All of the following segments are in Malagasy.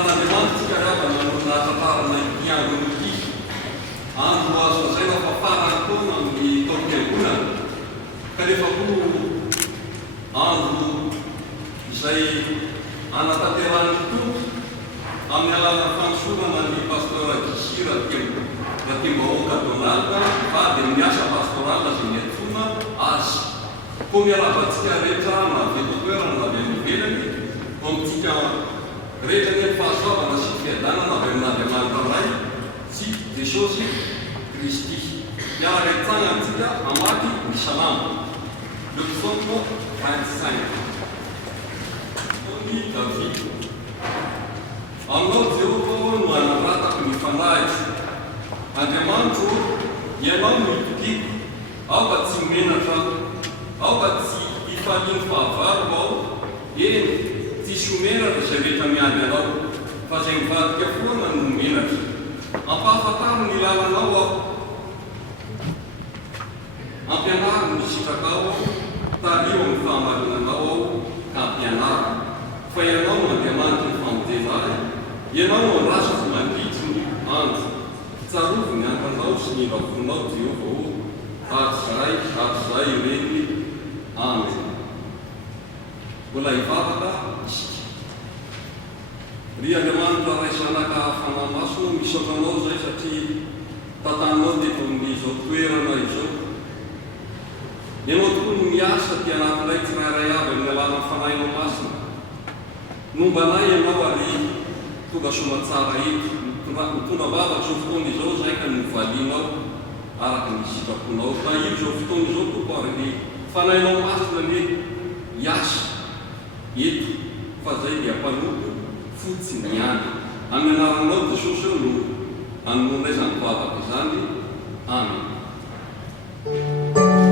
manan'andriamanitsika raba natratarana iangony ity andro azo zay lafa farany taona amin'ny taom-piangonana ka rehefa koa andro izay anatanterany tompo amin'ny alana fansorana ny pasteur Gisira Ratimbahoaka Donald fa dia miasa pastoral zay miantsona azy koa mialavantsika rehetra na vedotoerana na avy amin'ny velany amintsika rehetra ny fahasoavana sy fiadanana avy amin'Andriamanitra ray sy Jesosy Kristy miaraka hitsangantsika amaky ny salamo le psaume 25 ny David aminao Jehova no anaratako ny fanahy Andriamanitro ianao no itokiko ao ka tsy menatra ao ka tsy hifaliany fahavaroko ao eny tsisy homenatra izay rehetra miady anao fa izay mivadika foana no menatra ampahafataro ny lalanao aho ampianaro ny sitraka ao tario amin'ny fahamarinanao ao ka ampianaro fa ianao no Andriamanitra ny famonjena ahy ianao no andrasako mandritry ny andro tsarovo ny antanao sy ny vavonao Jehova atzay ireny andro mbola hivavaka isika ry Andriamanitra ray zanaka fanamasona misaotranao zay satria tantanao teto amin'izao toerana izao ianao tokoa no miasa ty anatinay tsirairay avy amin'ny alàna fanahinao masina nombanay ianao ary tonga somatsara eto mitondra vavatry ny fotoana izao zay ka novalianao araky ny sitraponao fa io zao fotoana izao toko ary fanahinao masina ny hiasa eto fa zay dia mpanompo fotsiny ihany amin'ny anaranao Jesosy eo no anomonay zany vavaka izany amen. Oh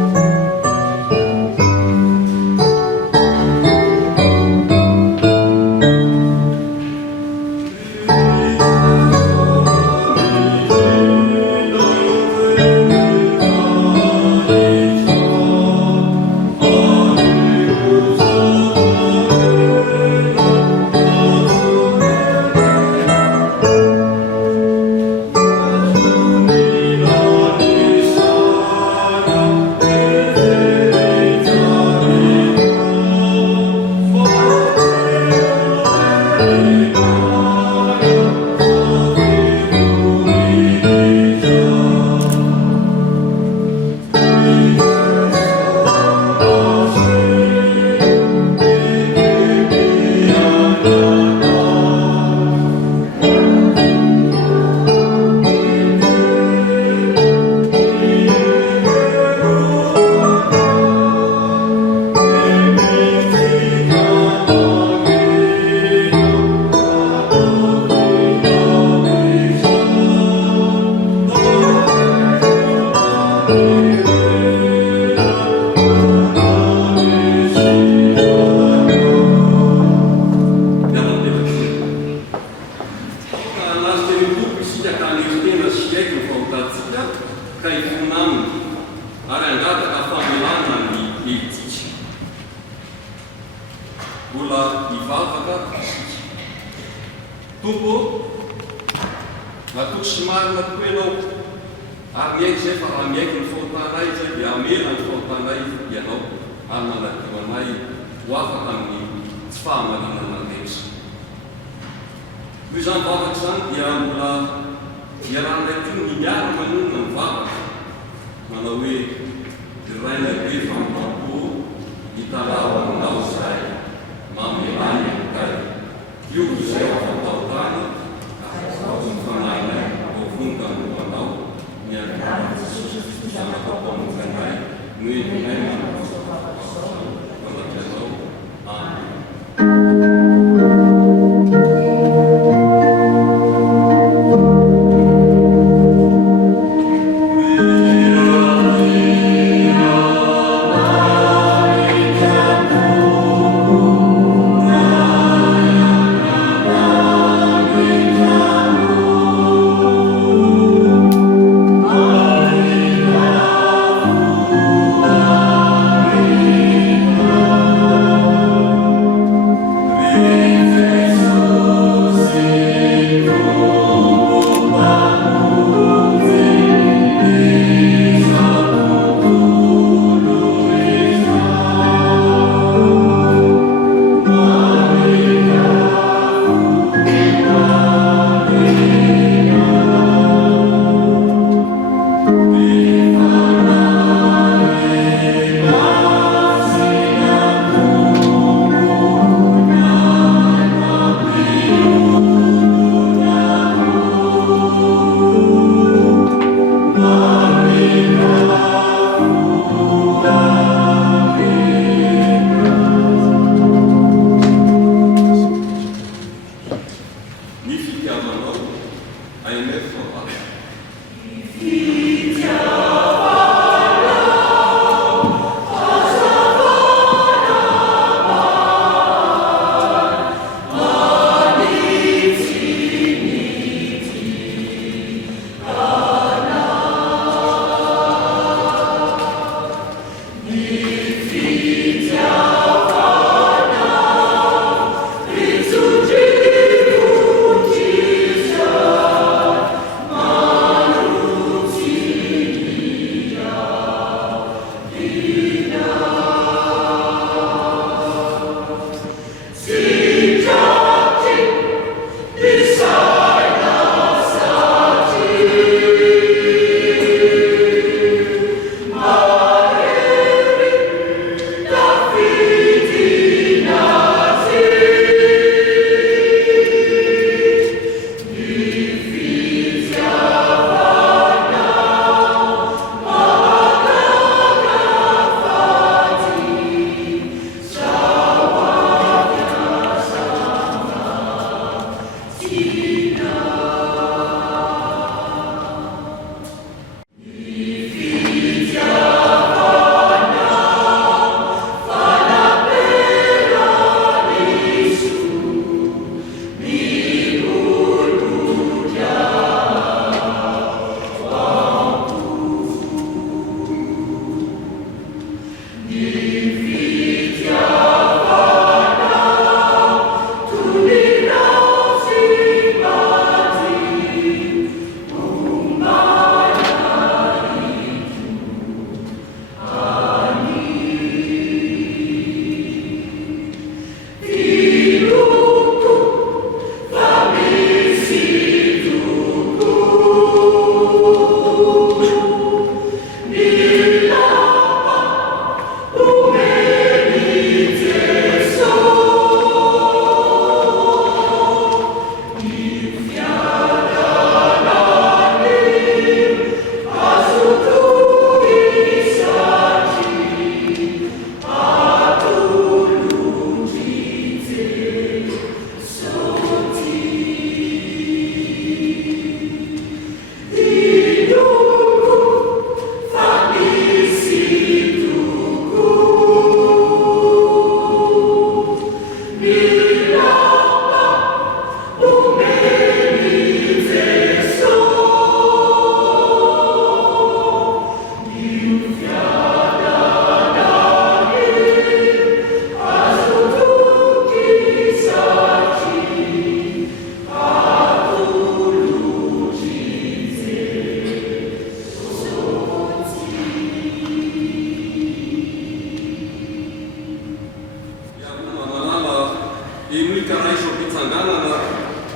e mikaraisy mpitsanganana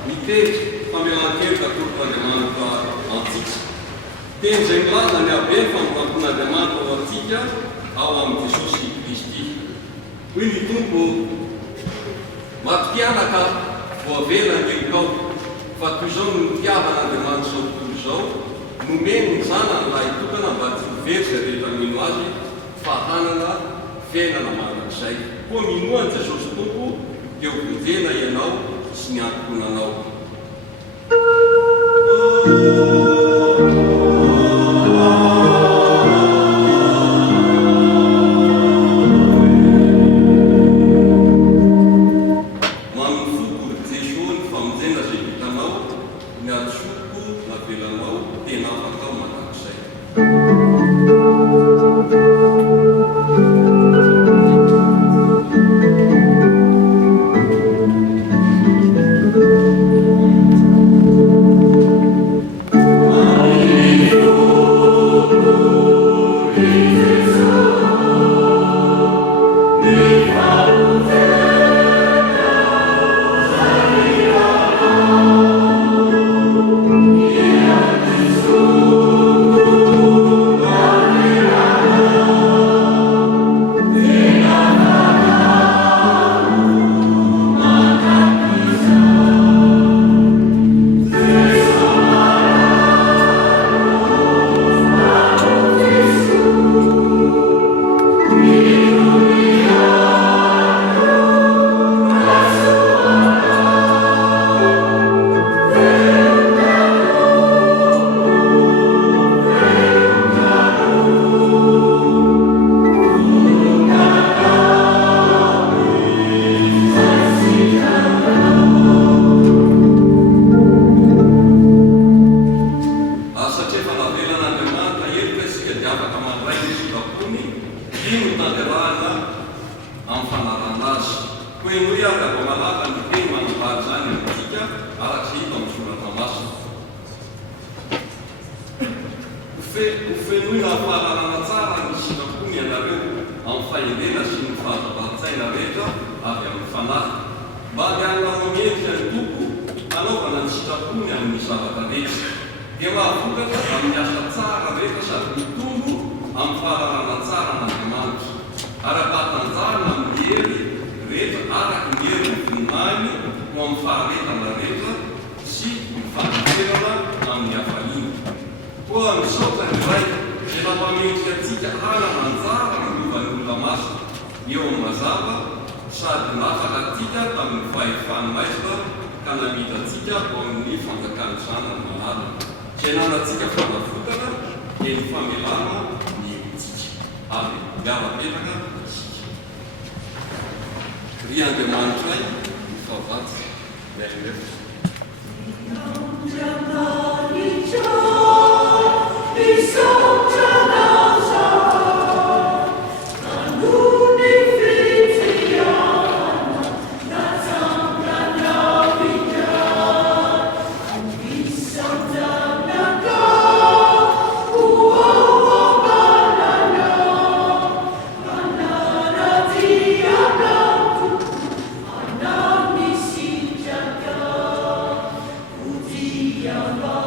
mitety famelan-keloka torotr'Andriamanitra antsika. Teny izay milaza ny habe ny famorampon'Andriamanitra ao antsika ao amin'ny Jesosy Kristy. Hoy ny Tompo, mampianaka voavela ny kelokao, fa toy izao no nitiavan'Andriamanitra izao tontolo izao, nomeny ny zanany laha hitokana mba tsy hivery izay rehetra mino azy fa hanana fiainana mandrakizay. Koa minoany Jesosy Tompo dia ho vonjena ianao sy ny antokonanao. Mamifoko Jesosy ny famonjena izay vitanao, ny atsoko navelanao tena afaka ao mandrakizay. Ufenui la fahalalana tsara ny sitrapony ianareo amin'ny fahendrena sy ny fahazavatsaina rehetra avy amin'ny fanahy. Mba hianona mamendrika ny Tompo hanaovana ny sitrapony amin'ny zavatra rehetra. Dia mahavokatra amin'ny asa tsara rehetra sady mitombo amin'ny fahalalana tsara n'Andriamanitra. Ara-patanjahana amin'ny hery rehetra araky ny hery ny voninahiny ho amin'ny faharetana rehetra sy ny fahaterana amin'ny hafaliana. Koa misaotra ny iray dia mampamendrika antsika hanana anjara ny lovan'olona masina eo amin'ny mazava sady nafaka antsika tamin'ny fahefany maizina ka namita antsika ao amin'ny fanjakany zanany manala. Izay nanantsika fanavotana dia ny famelana ny hevintsika. Ave, miara-petaka isika. Ry Andriamanitray, ny fahavatsy, miain'efitra. Young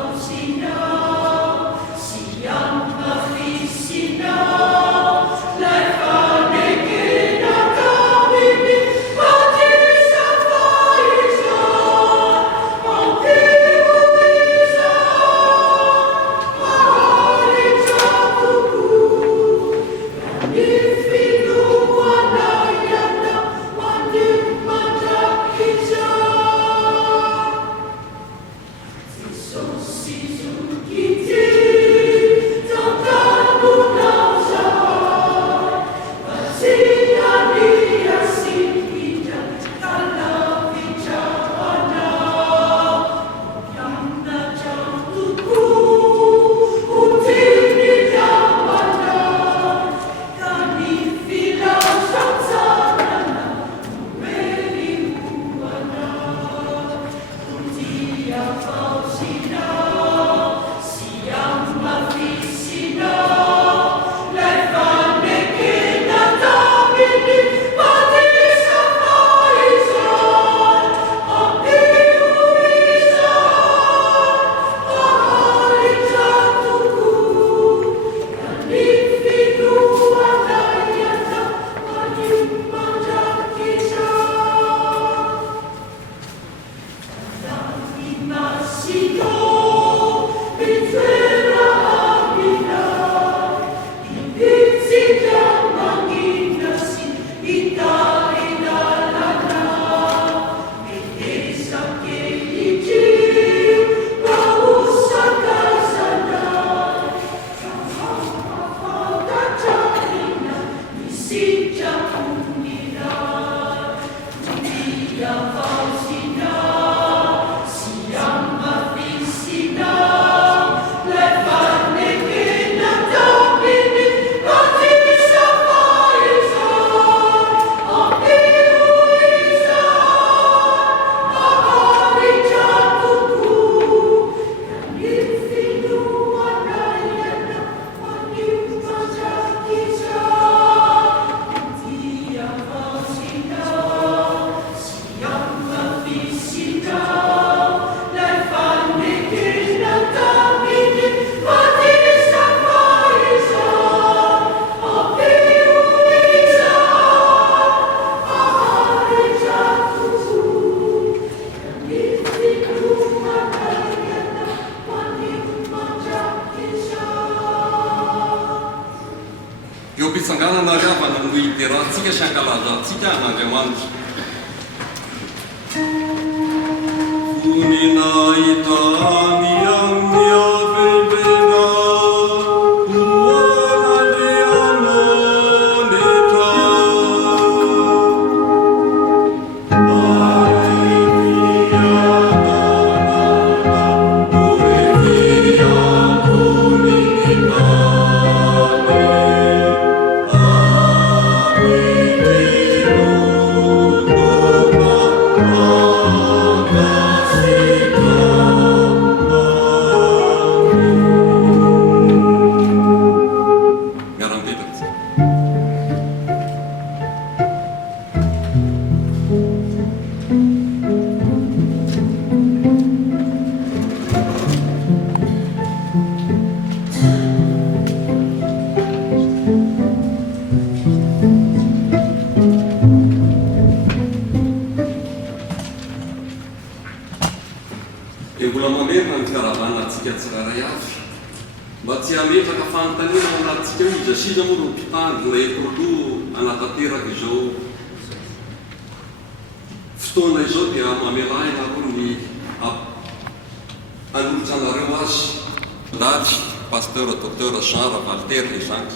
tanterahantsika sy ankalazantsika an'Andriamanitra. Voninahitany amin'ny avembena mbola mamerina ny fiaravana antsika tsirairay avy mba tsy hametraka fanontaniana anatintsika hoe iza siza moa no mpitandro na ekoloha anatanteraka izao fotoana izao dia mamelahina aloha ny anolotsanareo azy ndady pasteur docteur Jean Ravalter izany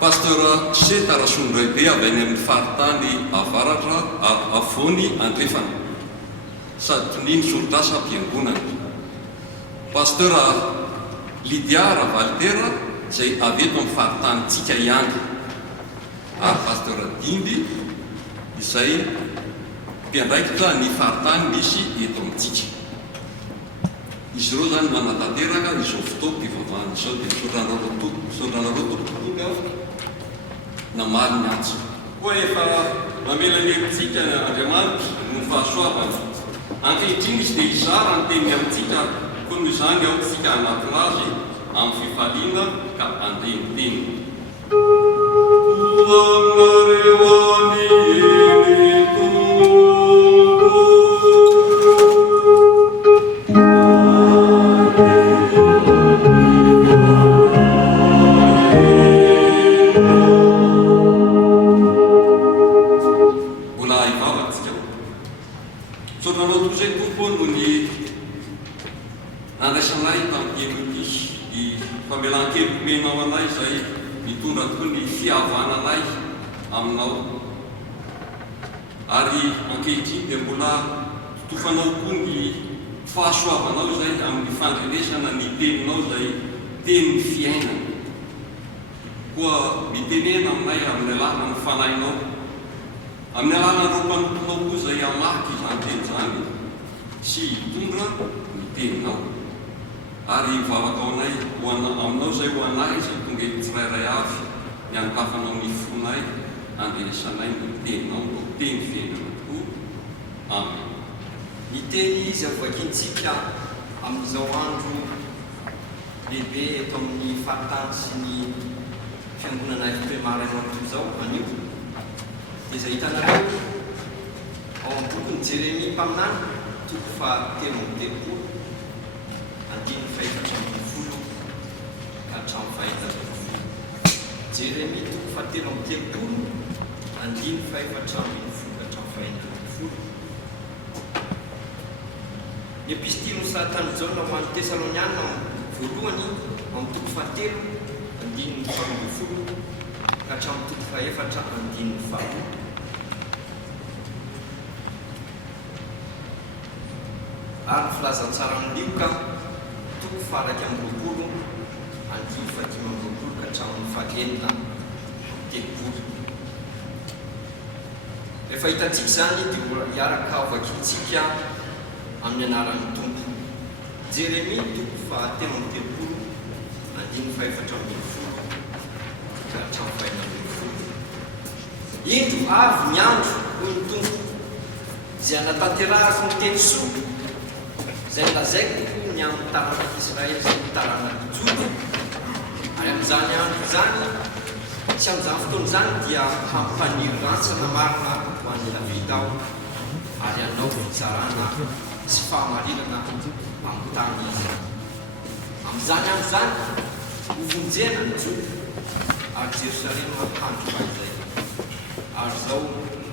pasteur Setarasondroibe avy any amin'ny faritany avaratra avony andrefana sady toniny solotrasa ampiangonana pasteur Lydia Ravalter izay avy eto amin'ny faritanytsika ihany ary pasteur Dimby izay mpiandraikitra ny faritany misy eto amintsika izy ireo zany manatanteraka izao fotoana mpivavahana izao dia sotranareo tompotonga namaly ny antso koa efa mamelanelitsika Andriamanitra no fahasoavana ankehitriny izy dia izara ny teny amintsika koa noho izany ao tsika anatina azy amin'ny fifaliana ka anteniteny aminareo any eny tombo andraisanay tamin'ny famelan-kelomenao anay izay mitondra tokoa ny fihavananay aminao ary ankehitriny dia mbola tofanao koa ny fahasoavanao izay amin'ny fandrenesana ny teninao izay teny fiainana koa mitenena aminay amin'ny alàna ny fanahinao amin'ny alàna reo mpanomponao koa izay amaky izany teny zany sy hitondra ny teninao ary mivavaka ao anay aminao zay ho anay izay tonga eto tsirairay avy mianokafanao ny fonay andrenesanay ny teninao no teny fiainana tokoa amen. Ny teny izy avoakintsika amin'izao andro lehibe eto amin'ny faritany sy ny fiangonana FP-maraina izao anio dia izay hitanareo ao amin'ny tokony Jeremia mpaminany toko fahatelo amby telopolo andiny faefatra ambin'ny folo ka hatramin'ny fahaefatra ambin'ny folo. Jeremia toko fahatelo amby telopolo andiny faefatra ambin'ny folo ka hatramin'ny fahaefatra ambin'ny folo. Ny epistily nosoratan'i Jaona ho an'ny Tesaloniana voalohany amin'ny toko fahatelo andiny faha ambin'ny folo ka hatramin'ny toko fahaefatra andiny fahafolo. Ary filazantsara ny Lioka toko faraky amin'ny roapolo andiny fahadimy amby roapolo ka hatramin'ny fahaenina telopolo. Rehefa hitantsika zany dia hiaraka avakintsika amin'ny anaran'ny Tompo. Jeremia toko fahatelo amby telopolo andiny faefatra ambin'ny folo ka hatramin'ny fahaenina ambin'ny folo. Indro avy ny andro hoy ny Tompo izay anatanterahako ny teny soa izay lazaiko ny amin'ny taranak'Israely sy ny taranak'i Joda ary amin'izany andro izany sy amin'izany fotoana izany dia hampaniry rantsana marina ho an'ny Davida aho ary hanao fitsarana sy fahamarinana amin'ny tany izy. Amin'izany andro izany hovonjena ny Joda ary Jerosalema handrofaizay ary zao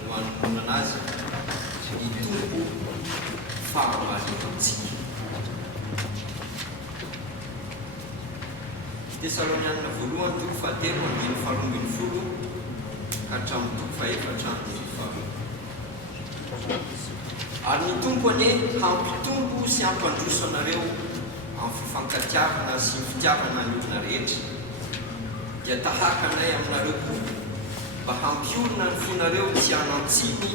noanompona anazy itombo fahamarinantsika. Tesalonianina voalohany toko fahatelo andiny faharoa ambin'ny folo ka hatramin'ny toko fahaefatra ambin'ny folo. Ary ny tompo anie hampitombo sy hampandroso anareo amin'ny fifankatiavana sy ny fitiavana ny olona rehetra, dia tahaka anay aminareo koa mba hampiorina ny fonareo tsy hanantsiny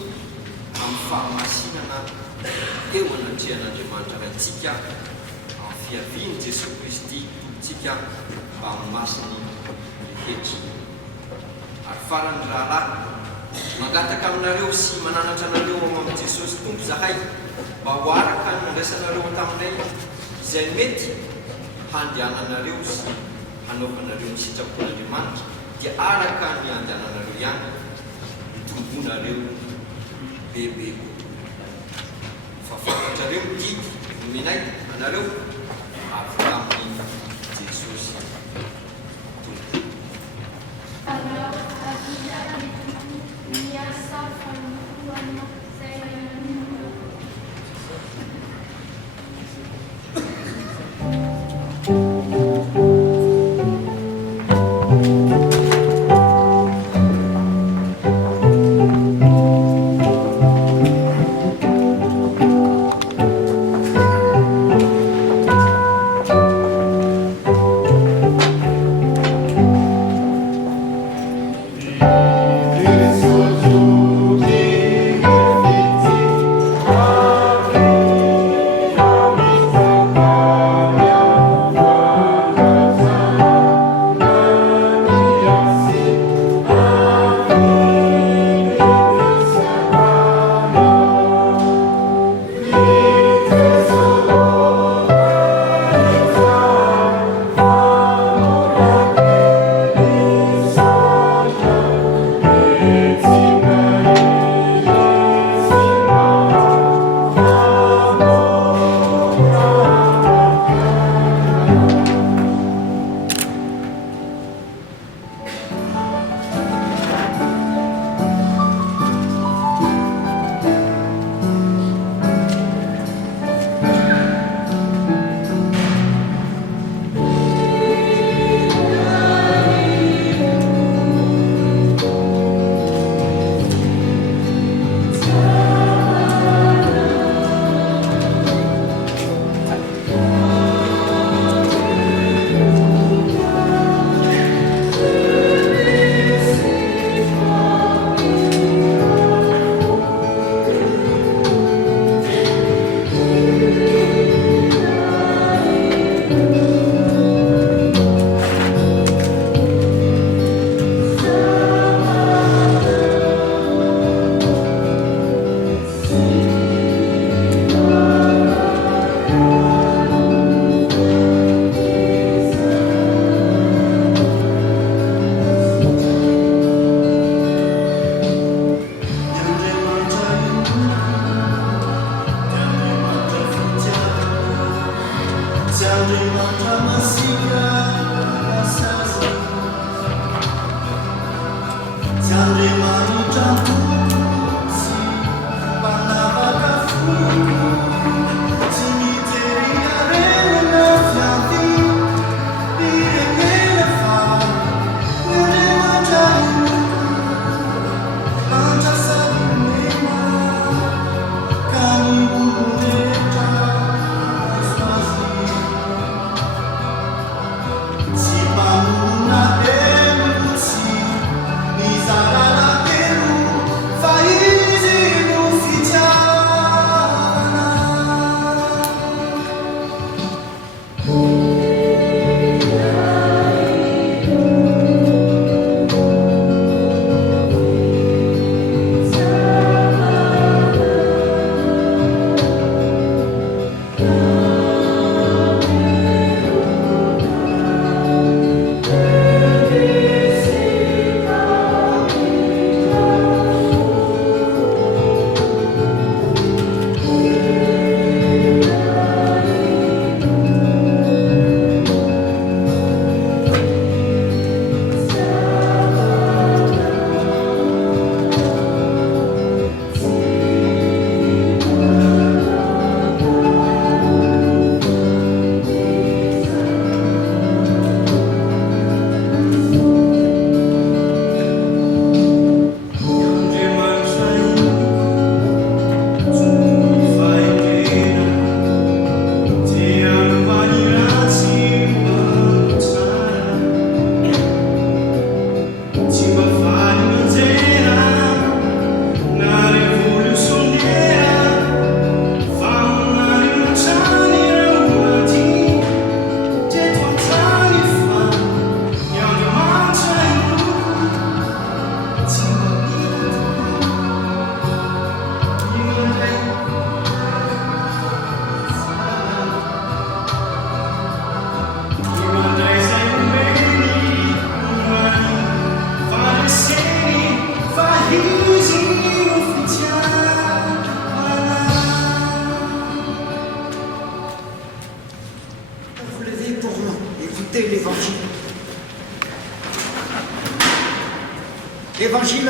amin'ny fahamasinana eo anatrehan'Andriamanitra raintsika amin'ny fiaviany Jesosy Kristy tompontsika mba amin'ny masiny rehetra. Ary farany rahalahy mangataka aminareo sy mananatra anareo amin'ny Jesosy Tompo zahay mba ho araka ny nandraisanareo taminay izay mety handehananareo sy hanaovanareo ny sitrapon'Andriamanitra, dia araka ny handehananareo ihany mitombonareo bebe. Fa fantatrareo didy nomenay anareo avy tamin'ny Jesosy Tompo.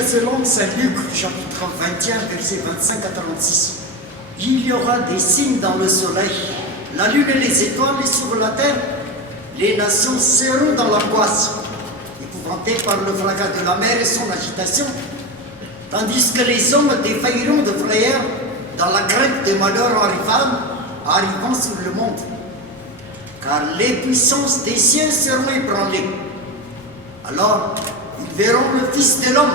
Évangile selon saint Luc, chapitre 21, versets 25 à 36. Il y aura des signes dans le soleil, la lune et les étoiles, et sur la terre, les nations seront dans l'angoisse, épouvantées par le fracas de la mer et son agitation, tandis que les hommes défailleront de frayeur dans la crainte des malheurs arrivant sur le monde. Car les puissances des cieux seront ébranlées. Alors, ils verront le Fils de l'homme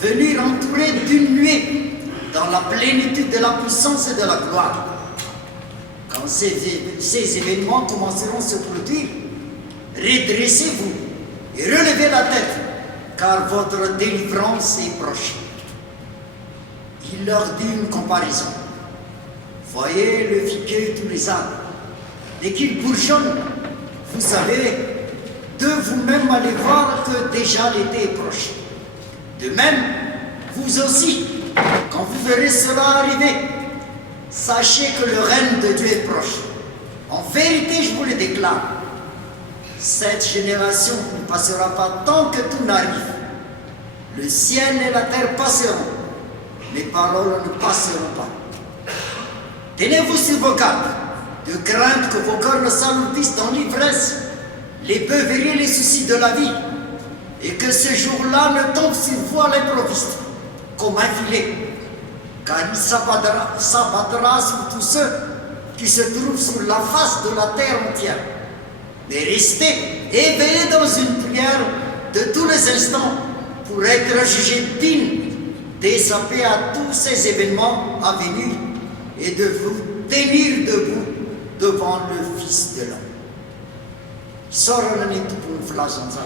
venir entouré d'une nuée dans la plénitude de la puissance et de la gloire. Quand ces événements commenceront à se produire, redressez-vous et relevez la tête, car votre délivrance est proche. Il leur dit une comparaison. Voyez le figuier et tous les arbres. Dès qu'ils bourgeonnent, vous savez de vous-même allez voir que déjà l'été est proche. De même, vous aussi, quand vous verrez cela arriver, sachez que le règne de Dieu est proche. En vérité, je vous le déclare, cette génération ne passera pas tant que tout n'arrive. Le ciel et la terre passeront, mes paroles ne passeront pas. Tenez-vous sur vos gardes, de crainte que vos cœurs ne s'alourdissent dans l'ivresse, les beuveries et les soucis de la vie, et que ce jour-là ne tombe sur vous à l'improviste, comme un filet, car il s'abattra sur tous ceux qui se trouvent sur la face de la terre entière. Mais restez éveillés dans une prière de tous les instants pour être jugés dignes d'échapper à tous ces événements à venir et de vous tenir debout devant le Fils de l'homme. Sorrane tu pour flajanza.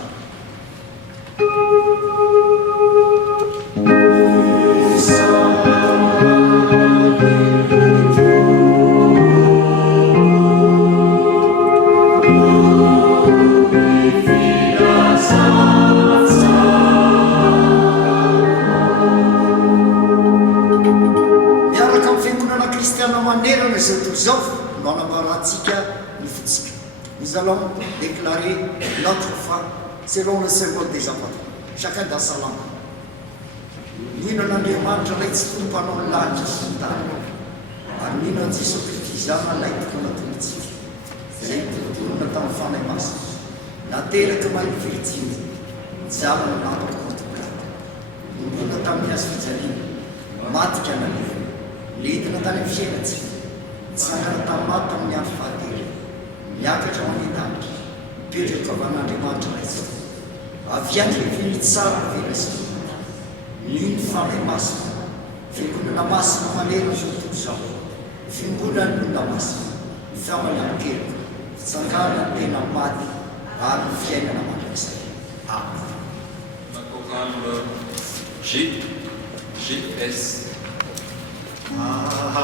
Nous allons déclarer notre foi selon le symbole des apôtres, chacun dans sa langue. Nino n'andriamanitra ilay tsy tompanao ny lanitra sy ny tany ary nino an Jesosy Kristy izany ilay tokony atontsika izay totonona tamin'ny fanahy masina nateraka mahay firijiny jalo natoko matokana nondona tamin'ny azo fijaliana matika nalefa lentina tany amin'ny fiainatsika tsangana tamin'ny maty tamin'ny andro fahatelo miakatra manentahitra mipetraka avy an'Andriamanitra ilay tsy avy andro leviny tsara velasy liny fanahy masina fiangonana masina manerana zao tontolo izao fiangonana olona masina fiamany amin'keriko fitsangana tena maty ary ny fiainana mandrakizay. Amen. Programme GGS.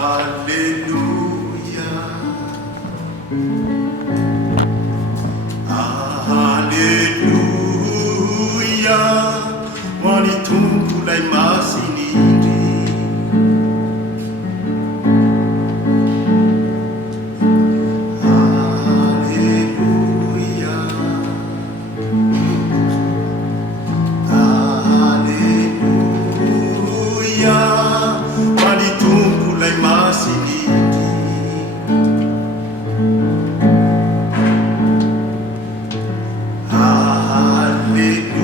Alléluia. Alléluia. Wani tumpulai masinindi. Alléluia. Alléluia. Wani tumpulai masinindi. Alléluia.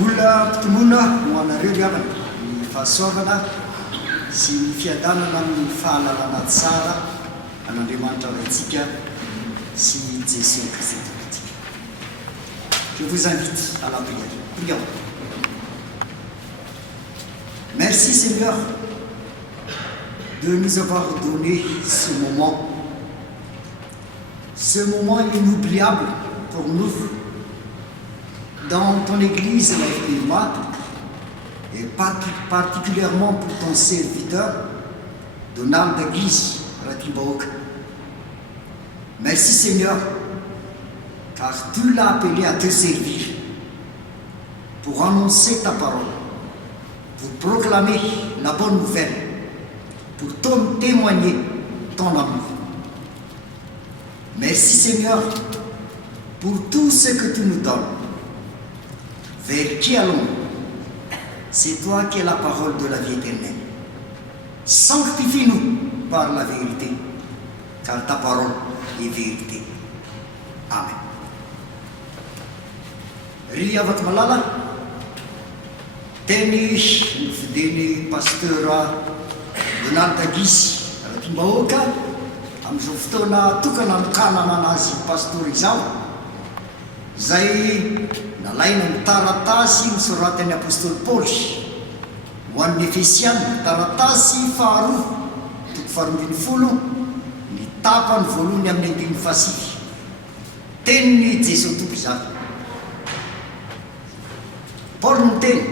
olona mpitomoana ho anareo ry havana ny fahasoavana sy ny fiadanana amin'ny fahalalana tsara an'Andriamanitra raintsika sy Jésus Christ tompontsika. Je vous invite à la prière. Prions. Merci Seigneur de nous avoir donné ce moment inoubliable pour nous dans ton église, la FPMA, et particulièrement pour ton serviteur, Donald Guise Ratimbaoka. Merci Seigneur, car tu l'as appelé à te servir, pour annoncer ta parole, pour proclamer la bonne nouvelle, pour témoigner ton amour. Merci Seigneur pour tout ce que tu nous donnes. Vers qui allons-nous? C'est toi qui es la parole de la vie éternelle. Sanctifie-nous par la vérité, car ta parole est vérité. Amen. Ry avaka malala, teny fideny pasteur Donald Guise Ratimbaoka amin'izao fotoana tokana anokanana anazy pastor izao, zay nalaina ny taratasy misoratany apôstôly Paoly ho an'ny Efesiana, taratasy faharoa toko faharoambinifolo ny tapany voalohany amin'ny andiny fasivy. Teniny Jesosy tompo izany. Paoly no teny,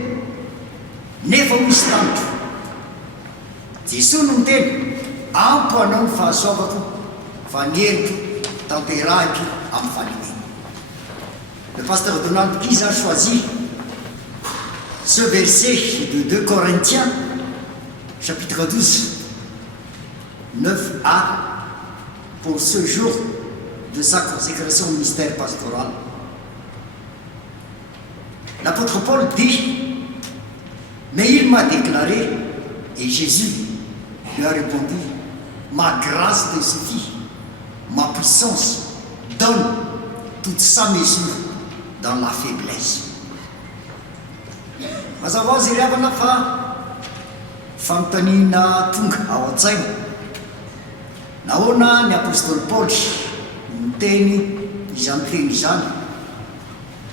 nefa misy tanjo. Jesosy no teny, ampo anao ny fahasoavako, fa ny heriko tanterahiko amin'ny faninena. Le pasteur Donald Guise a choisi ce verset de 2 Corinthiens, chapitre 12, 9a, pour ce jour de sa consécration au ministère pastoral. L'apôtre Paul dit, mais il m'a déclaré, et Jésus lui a répondu, ma grâce te suffit, ma puissance donne toute sa mesure dans la faiblesse. Mazava azy ry havana fa fanontaniana tonga ao an-tsaina, nahoana ny apôstôly Paoly miteny izany teny izany,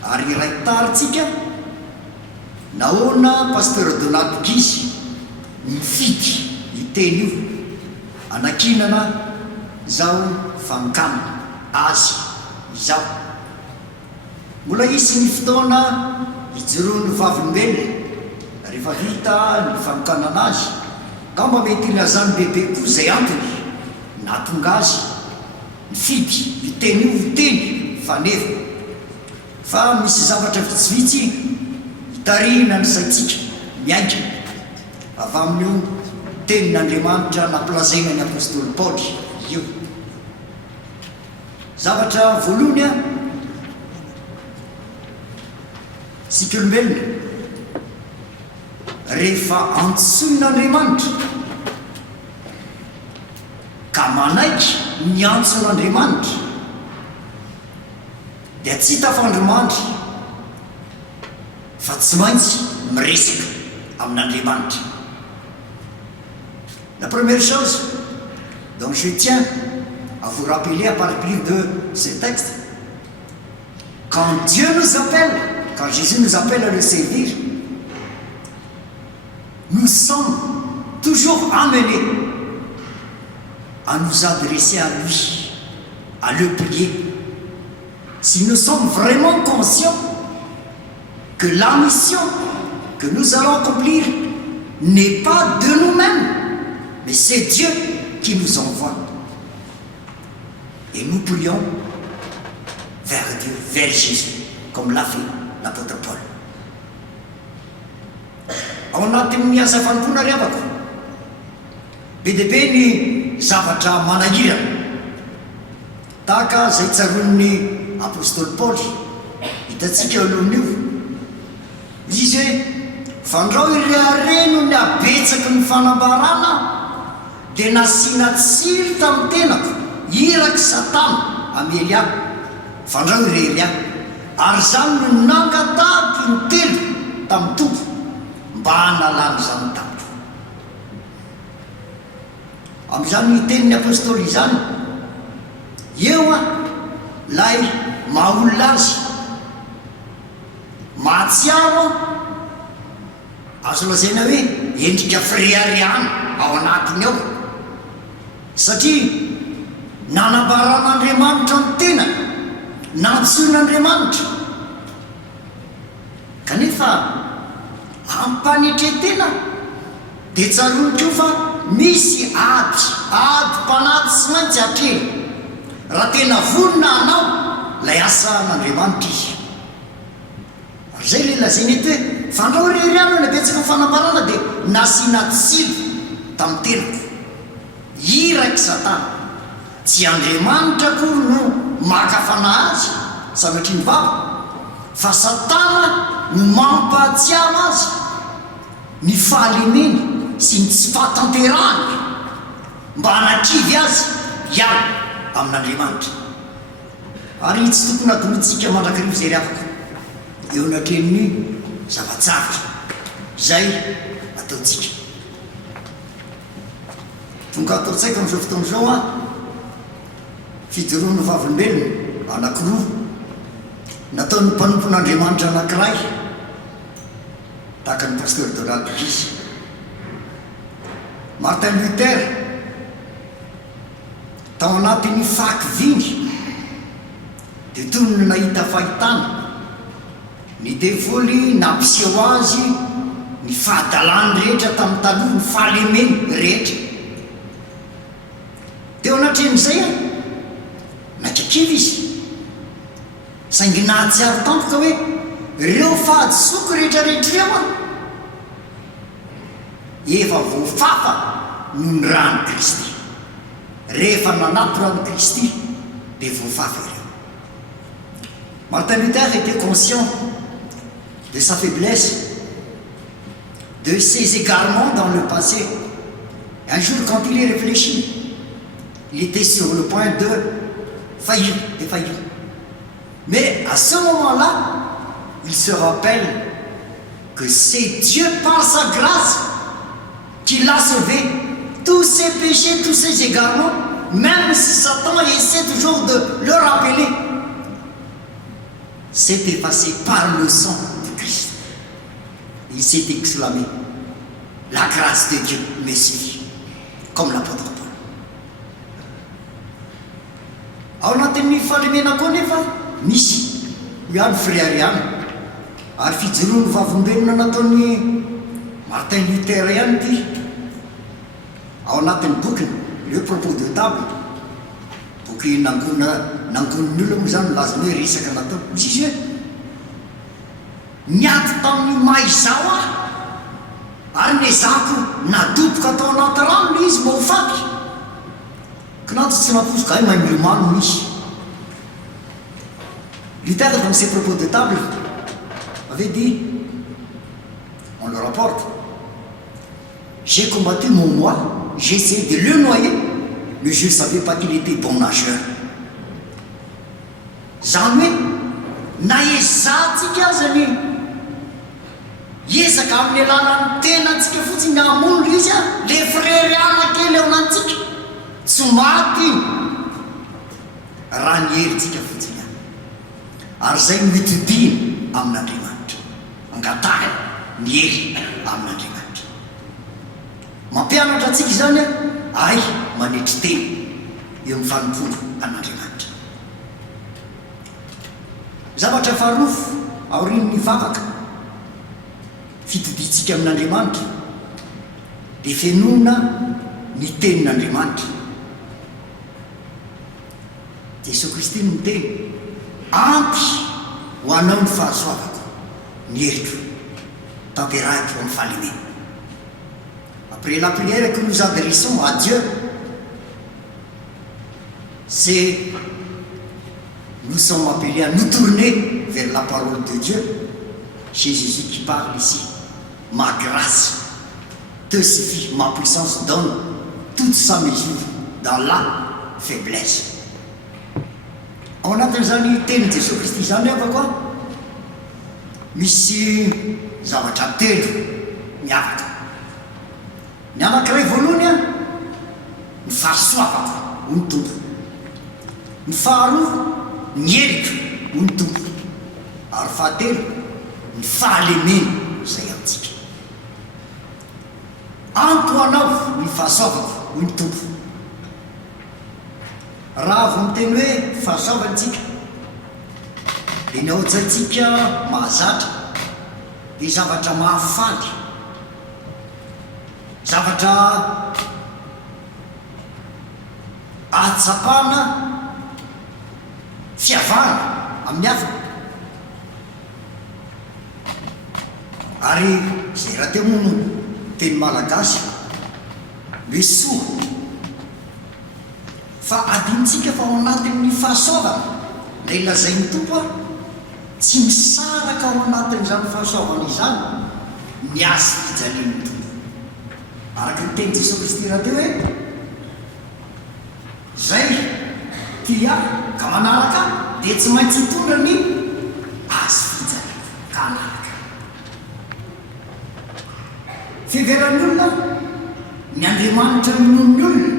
ary iray taritsika nahoana pasteur Donald Guise mifidy iteny io anakinana zao fanokana azy izao. Mbola isy ny fotoana ijoroany vavolombelona, rehefa vita ny fanokanana azy, ngamba mety ilazany bebe koa zay antony nahatonga azy mifidy iteny io iteny fanefa. Fa misy zavatra vitsivitsy hitarihina ny saintsika miainga avy amin'io tenin'Andriamanitra nampilazaina ny apôstôly Paoly io. Zavatra voalohany sika olombelona rehefa antsoin'Andriamanitra ka manaiky ny antson'Andriamanitra dia tsy tafandromandry fa tsy maintsy miresaka amin'Andriamanitra. La première chose dont je tiens à vous rappeler à partir de ce texte, quand Dieu nous appelle, quand Jésus nous appelle à le servir, nous sommes toujours amenés à nous adresser à lui, à le prier. Si nous sommes vraiment conscients que la mission que nous allons accomplir n'est pas de nous-mêmes, mais c'est Dieu qui nous envoie. Et nous prions vers Dieu, vers Jésus, comme l'a fait l'apôtre Paul. Ao anatin'ny asa fanompona ry havako, be dia be ny zavatra manahirana tahaka zay tsaron'ny apôstôly Paoly hitatsika alohan'io. Izy hoe fandrao irehareno ny abetsaky ny fanambarana dia nasiana tsiry tamin'ny tenako iraky Satana amy Elia. Fandrao irery aho, ary zany no nangatahako ny telo tamin'ny tompo mba hanalany zany tapitro amin'izany tenin'ny apôstôly izany eo a lay mahaolona azy mahatsiaro azo lazaina hoe endrika friariana ao anatiny ao satria nanabaran'andriamanitra ny tena nantsoin'andriamanitra kanefa ampanetretena dia tsaronikeo fa misy ady mpanaty sy maintsy atreny raha tena vonona anao lay asan'andriamanitra izy zay le lazainy eto hoe fandrao reriano ny betsaka fanambarana dia nasiana tsilo tamin'ny tenako iraiky satana tsy andriamanitra kory no makafana azy sametry ny vava fa satana no mampahatsiaro azy ny fahalemeny sy ny tsy fahatanterahany mba hanatrivy azy iao amin'andriamanitra ary tsy tokony adolotsika mandrakarivo zay ry afaka eo natreniny zava-tsavitra zay ataotsika tonga ataotsaika am'izao fotoan'izao a fijoroana vavolombelona anakiroa nataon'ny mpanompon'andriamanitra anakiray tahaka ny pasteur Donald Bouquis Martin Luther tao anatin'ny faky vingy dia toy ny nahita fahitana ny devoly nampiseho azy ny fahadalany rehetra tamin'ny taloha ny fahalemeny rehetra teo anatren'izay a nakakivy izy saingy nahatsiaro tampoka hoe reo fahadisoko rehetrarehetra reo a efa voafafa no ny rano Kristy rehefa nanapo rano Kristy dia voafafa ireo Martin Luther était conscient de sa faiblesse, de ses égarements dans le passé. Un jour, quand il y réfléchit, il était sur le point de faillir, de faillir. Mais à ce moment-là, il se rappelle que c'est Dieu par sa grâce qui l'a sauvé. Tous ses péchés, tous ses égarements, même si Satan essaie toujours de le rappeler, s'est effacé par le sang de Christ. Il s'est exclamé, la grâce de Dieu me suffit, comme l'apôtre Paul. Ao anatin'ny fahalemena koa nefa misy ihany friariana ary fijoroany vavolombelona nataon'ny Martin Luther ihany ty ao anatin'ny bokiny le propos de table boky nangoniny olo moa zany lazany hoe resaka natao misy izy hoe niaty tamin'ny maizao ah ary ny zako nadoboka atao anaty rano le izy mba ho faky kanato tsy naposoka ay mahay milomano misy Luther dans ses propos de table avait dit, on le rapporte, j'ai combattu mon moi, j'ai essayé de le noyer, mais je ne savais pas qu'il était bon nageur. Jamais naezatsika zany ezaka amin'ny alalan'ny tenantsika fotsiny hamono izy a le freriana kely ao anantsika tsy maty raha ny herintsika fotsiny ary zay no hitodiny amin'Andriamanitra angatahy ny hery amin'Andriamanitra mampianatra antsika zany ay manetry teny eo amin'ny fanompoana an'Andriamanitra zavatra faharofo aorian'ny vavaka fitodintsika amin'Andriamanitra dia fenona ny tenin'Andriamanitra Jesosy Kristy no miteny ampy ho anao ny fahasoavako ny heriko tanterahiko amin'ny fahalemena. Après la prière que nous adressons à Dieu, c'est nous sommes appelés à nous tourner vers la parole de Dieu. C'est Jésus qui parle ici. Ma grâce te suffit, ma puissance donne toute sa mesure dans la faiblesse. On a des années, Jésus Christ, ils en ont quoi? misy zavatra telo miavaka. Ny anankiray voalohany a ny fahasoavana ho ny tompo, ny faharoa ny elika ho ny tompo, ary fahatelo ny fahalemena zay amintsika. Antoanao ny fahasoavana ho ny tompo. Raha vo miteny hoe fahasoavantsika dia ny aotsantsika mahazatra dia zavatra mahafaly, zavatra ahatsapana fiavana amin'ny hafa. Ary zay raha teo mono teny malagasy hoe soa, fa adintsika fa ao anatin'ny fahasoavana lay lazain'ny tompo a tsy misaraka ao anatin'izany fahasoavana izany ny azy fijalian'ny tompo. Araka ny teny Jesosy Kristy raha teo hoe zay tia ka manaraka dia tsy maintsy hitondra ny azy fijaliana ka anaraka. Fiheveran'ny olona ny Andriamanitra minon'ny olona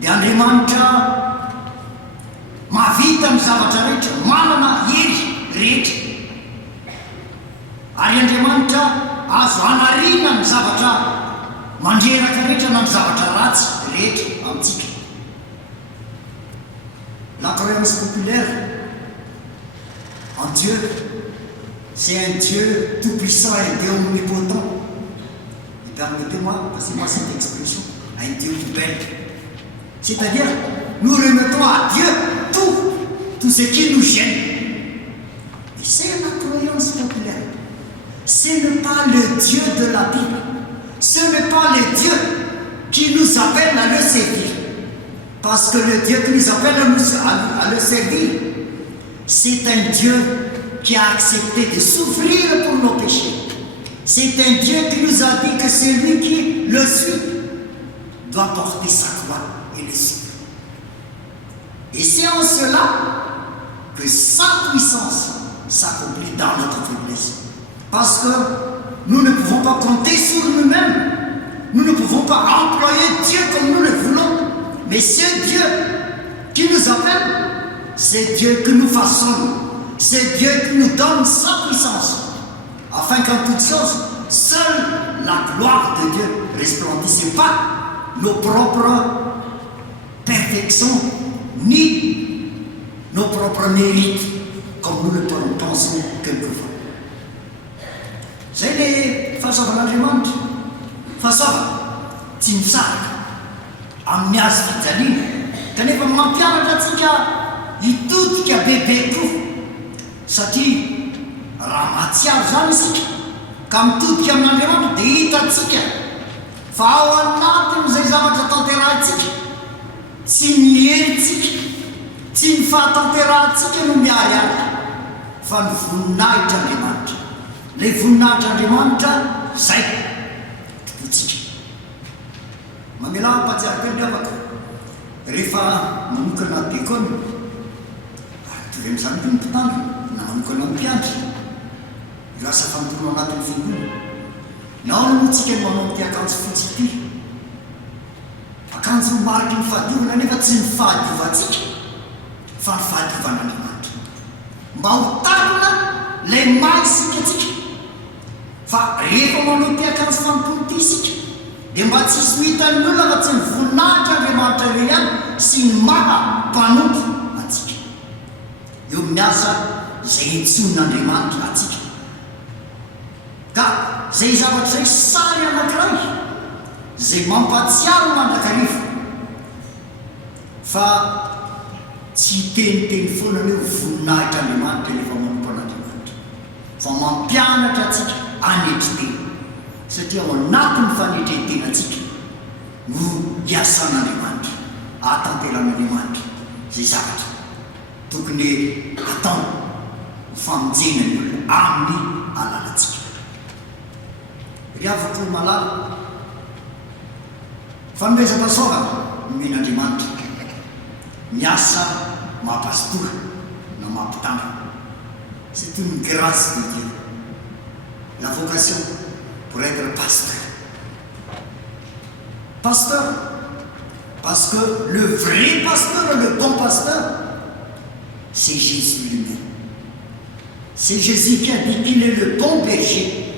dia Andriamanitra mahavita ny zavatra rehetra, manana hery rehetra, ary Andriamanitra azo anariana ny zavatra mandreraka rehetra na ny zavatra ratsy rehetra amintsika. La croyance populaire en Dieu, c'est un Dieu tout-puissant, un Dieu omnipotent. Et permettez-moi, passez-moi cette expression, un Dieu tout belle. C'est-à-dire, nous remettons à Dieu tout ce qui nous gêne. Et c'est la croyance populaire. Ce n'est pas le Dieu de la Bible. Ce n'est pas le Dieu qui nous appelle à le servir. Parce que le Dieu qui nous appelle à le servir, c'est un Dieu qui a accepté de souffrir pour nos péchés. C'est un Dieu qui nous a dit que celui qui le suit doit porter sa croix et le suivre. Et c'est en cela que sa puissance s'accomplit dans notre faiblesse. Parce que nous ne pouvons pas compter sur nous-mêmes. Nous ne pouvons pas employer Dieu comme nous le voulons. Mais c'est Dieu qui nous appelle, c'est Dieu qui nous façonne, c'est Dieu qui nous donne sa puissance, afin qu'en toutes choses, seule la gloire de Dieu resplendisse, et pas nos propres perfections, ni nos propres mérites, comme nous le pensons quelquefois. C'est les fahasoavan'Andriamanitra, fahasoavana tsy misaraka amin'ny azy fijaliana, kanefa mampianatra antsika hitodika bebe koa, satria raha mahatsiaro zany isika ka mitodika amin'Andriamanitra dia hitantsika fa ao anatin'izay zavatra tanterahantsika tsy ny herintsika, tsy ny fahatanterahantsika no miariary, fa ny voninahitr'Andriamanitra. Lay voninahitr'Andriamanitra zay topotsika. Mamela mpatsiaro kely miavaka rehefa manokana dekona, toy amin'izany koa ny mpitandro na manokana mpiandry lasa famporona anatin'ny fiangonana. Nao no tsika ny manao ty akanjo fotsy ity, akanjo mariky ny fahadiovana, nefa tsy ny fahadiovantsika fa ny fahadiovan'Andriamanitra, mba ho tanona lay maha isika tsika. Fa rehefa manao ty akanjo fanompony ty isika dia mba tsisy mihitan'ny olona fa tsy ny voninahitr'Andriamanitra ireo ihany sy ny maha mpanompo atsika. Eo miasa zay entson'Andriamanitra atsika. Ka zay zavatra zay sary anankiray zay mampatsiaro mandrakarivo, fa tsy hiteniteny foana hoe voninahitr'Andriamanitra rehefa manompo an'Andriamanitra, fa mampianatra atsika anetritena, satria ao anatin'ny fanetretenantsika no hiasan'Andriamanitra, atanteran'Andriamanitra zay zavatra tokony atao ho famonjenany olona amin'ny alalantsika. Ry havako malala, fanomezam-pahasoavana nomen'Andriamanitra miasa mahapastory na mahampitandrina. C'est une grâce de Dieu. La vocation pour être pasteur. Pasteur, parce que le vrai pasteur, le bon pasteur, c'est Jésus lui-même. C'est Jésus qui a dit qu'il est le bon berger.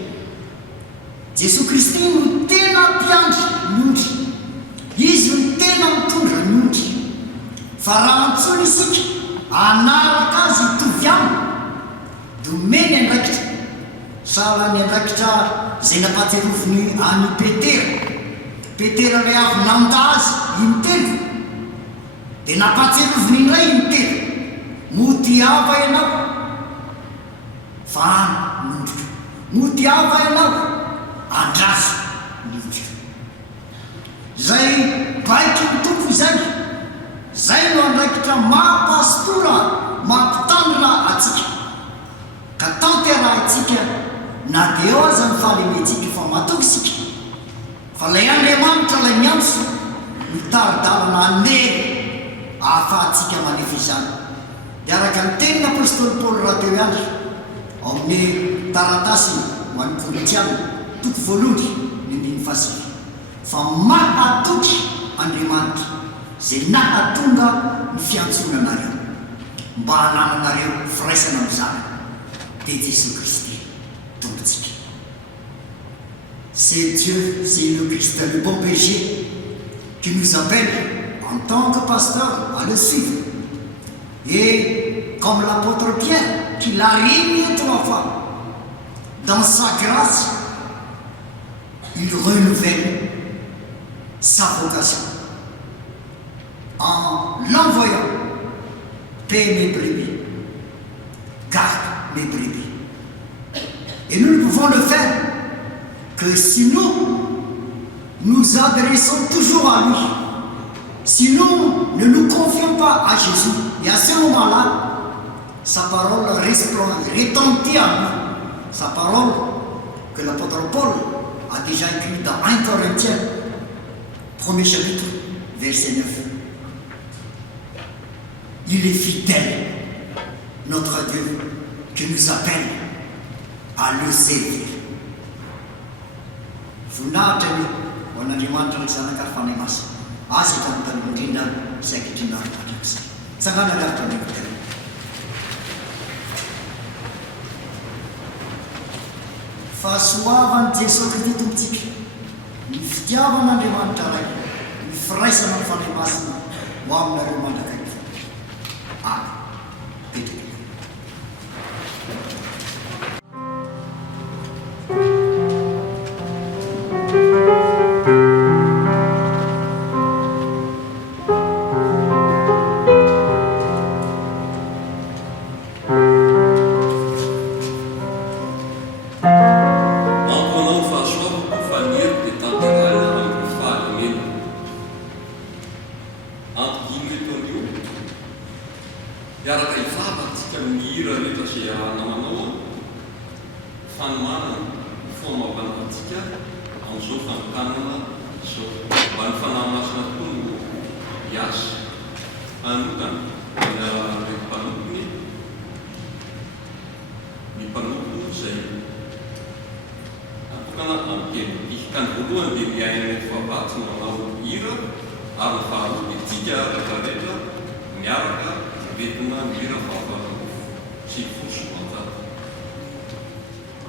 Jésus Christ nous tena piandry nondry. Izy no tena mitondra nondry. Fa raha antsony isika anaraka azy hitovy aminy, domeny andraikitra. Sahala ny andraikitra izay napatsiaroviny any Petera. Petera ilay avy nanda azy intelo, dia napatsiaroviny indray intelo. Mody ava ianao, fa any nondrika. Mody ava ianao, andraso nondrika. Zay baiky ny tompo zay. Zay no andraikitra mahapastora, mampitandrina atsika. Ka tanterahantsika na dia eo aza ny fahalemetsika fa matoky isika. Fa ilay Andriamanitra ilay miantso mitaridalana anery ahafahantsika manefa izany. Dia araka ny tenin'ny apôstôly Paoly raha teo ihany ao amin'ny taratasy ho an'ny Korinthiana toko voalohany ny andiny fasivy. Fa mahatoky Andriamanitra izay nahatonga ny fiantsonanareo mba hanananareo firaisana amin'izany dia Jésus Christ tompontsika. C'est Dieu, c'est le Christ, le bon berger, qui nous appelle en tant que pasteur à le suivre. Et comme l'apôtre Pierre, qui l'a régné 3 fois, dans sa grâce, il renouvelle sa vocation en l'envoyant. Paix mes brebis, garde mes brebis. Et nous ne pouvons le faire que si nous adressons toujours à lui, si nous ne nous confions pas à Jésus, et à ce moment-là, sa parole retentit à nous. Sa parole que l'apôtre Paul a déjà écrite dans 1 Corinthiens, 1er chapitre, verset 9. Il est fidèle, notre Dieu, qui nous appelle à le servir. Voninahitra ho an'Andriamanitra ny zanaka fanay masina. Aza hitanitany indrindra sy ankehitrina andrakizay. Tsangana lavitra ny tena. Fahasoavan'i Jesosy Kristy tompontsika, ny fitiavan'Andriamanitra ray, ny firaisana ny fanay masina ho aminareo mandrakaiky. Petrika.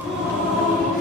Oh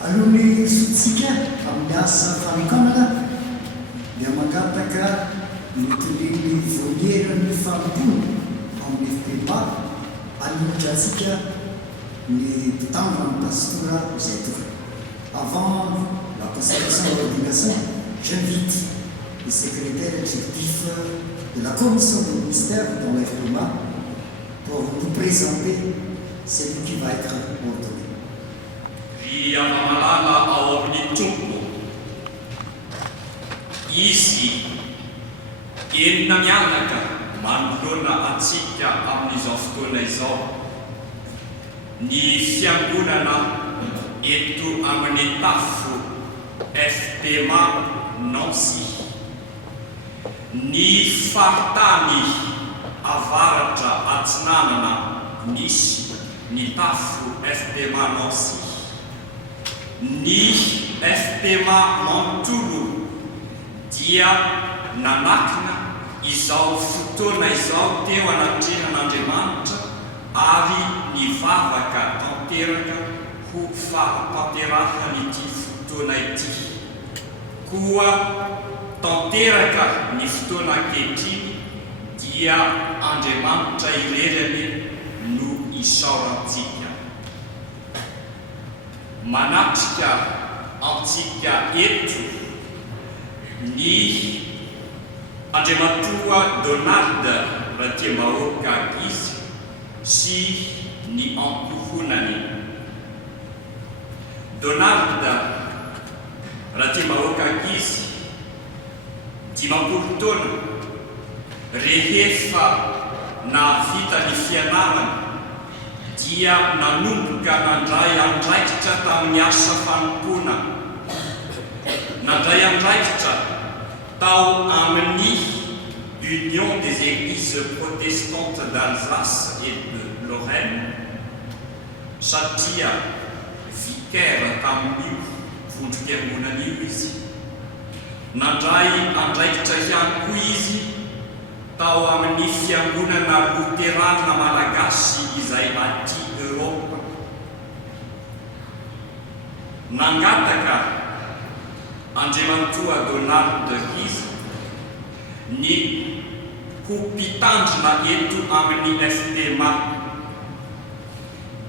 alohan'ny sotsika amin'ny asa fanikonana dia mangataka nytoniny voanierany fampony amin'ny fpeba alimotra atsika ny mpitandro amin'ny pastora izay toka. Avant la consécration de l'ordination, j'invite le secrétaire exécutif de la commission du ministère dans la FPMA pour nous présenter celui qui va être ordonné. Ria mamalala ao amin'ny tompo izy enina mianaka manoloana atsika amin'izao fotoana izao ny fiangonana eto amin'ny tafo FPMA Nancy ny faritany avaratra atsinanana nisy ny tafo FPMA Nancy ny FPMA Manontolo dia nanakina izao fotoana izao teo anatrenan'Andriamanitra ary nivavaka tanteraka ho fahatanterahany ity fotoana ity. Koa tanteraka ny fotoana ankehitriny dia Andriamanitra irerany no isaorantsika. Manatrika antsika eto ny Andriamatoa Donald Ratiembahoaka izy sy ny ankohonany. Donald Ratiembahoaka izy 19 taona rehefa navita ny fianarana dia nanomboka nandray andraikitra tamin'ny asa fanompona. Nandray andraikitra tao amin'ny Union des Églises protestantes d'Alsace et de Lorraine satria vicaire tamin'io vondrom-piangonan'io izy. Nandray andraikitra ihany koa izy tao amin'ny fiangonana luterana malagasy izay aty Europa. Nangataka Andriamatoa Donald izy ny ho mpitandrina eto amin'ny FPMA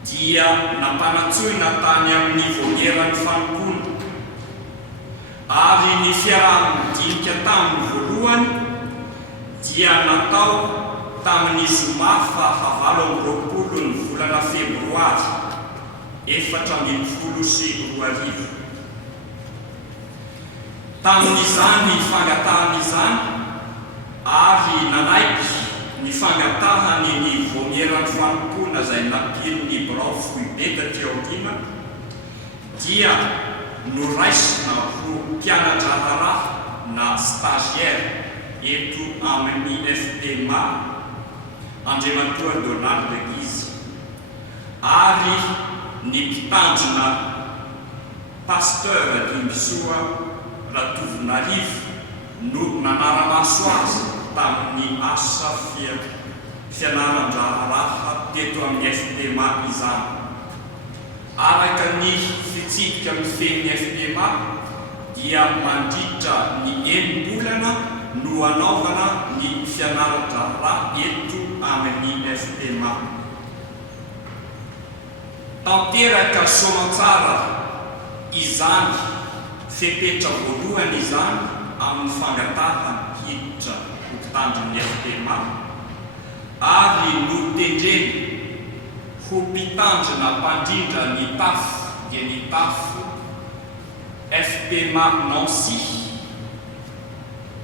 dia nampanatsoina tany amin'ny voanierany fanompona ary ny fiaraha-midinika tamin'ny voalohany dia natao tamin'ny zoma faha 20 ny volana febroary 2024. Tamin'izany fangatahany izany ary nanaiky ny fangatahany ny voanierany fanompona izay nampirin'ny Brao Foibe taty aoriana dia noraisina ho mpianatra raharaha na stagiaire eto amin'ny FPMA Andriamatoa Donald izy ary ny mpitandrina pasteur Dimbisoa Ratovinarivo no nanaramaso azy tamin'ny asa fianaran-draharaha teto amin'ny FPMA izany. araka ny fitsipika amin'ny fenin'ny FPMA dia mandritra ny enim-bolana no anaovana ny fianaratra ra eto amin'ny FPMA. Tanteraka soamantsara izany fepetra voalohany izany amin'ny fangatahana hiditra ho mpitandron'ny FPMA ary notendreny ho mpitandrina mpandrindra ny tafo dia ny tafo FPMA Nancy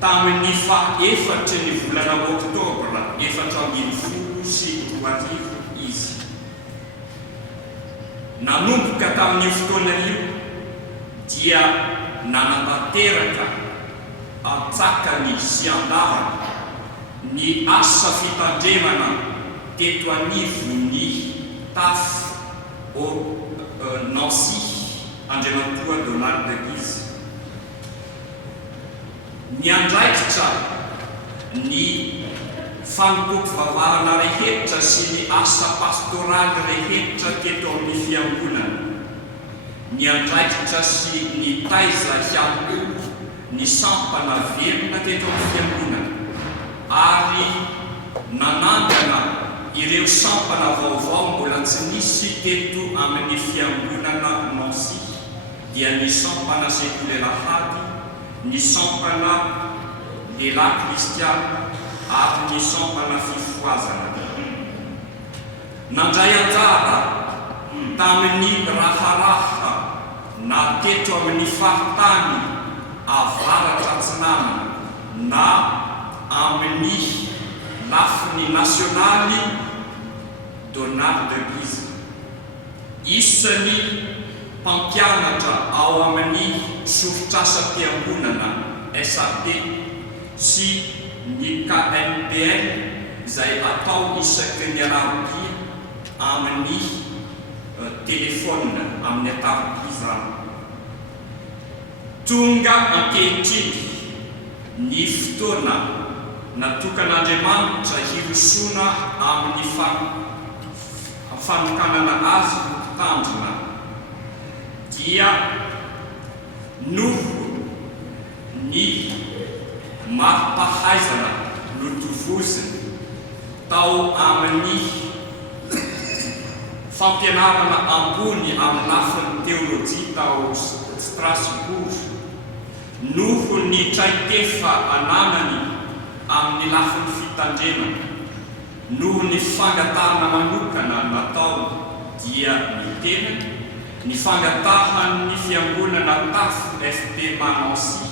tamin'ny faha-efatra ny volana Oktobra 2014 izy. Nanomboka tamin'ny fotoana io dia nananateraka antsakany sy andavana ny asa fitandremana teto anivon'ny tafo Nancy Andriamatoa Donald de Guise. Ny andraikitra ny fanompoky vavahana rehetra sy ny asa pastoraly rehetra teto amin'ny fiangonana. Ny andraikitra sy ny taiza hianko ny sampana velona teto amin'ny fiangonana ary nanangana ireo sampana vaovao mbola tsy nisy teto amin'ny fiangonana Nancy dia ny sampana sekolerahady, ny sampana lehilahy kristiana ary ny sampana fifoazana. Nandray anjara tamin'ny raharaha na teto amin'ny faritany avaratra Atsinanana na amin'ny lafiny nasionaly Donald de Guise. Isan'ny mpampianatra ao amin'ny sofitr'asa-piangonana SAP sy ny KNPL izay atao isaky ny alarobia amin'ny telefona amin'ny atarobia izany. Tonga ankehitriny ny fotoana natokan'Andriamanitra hirosoana amin'ny fanokanana azy mpitandrina dia noho ny mari-pahaizana notovoziny tao amin'ny fampianarana ambony amin'ny lafiny teolojia tao Strasbourg, noho ny traikefa ananany amin'ny lafiny fitandremana, noho ny fangatarana manokana natao dia ny tena ny fangatahan'ny fiangonana tafo FPMA Nancy,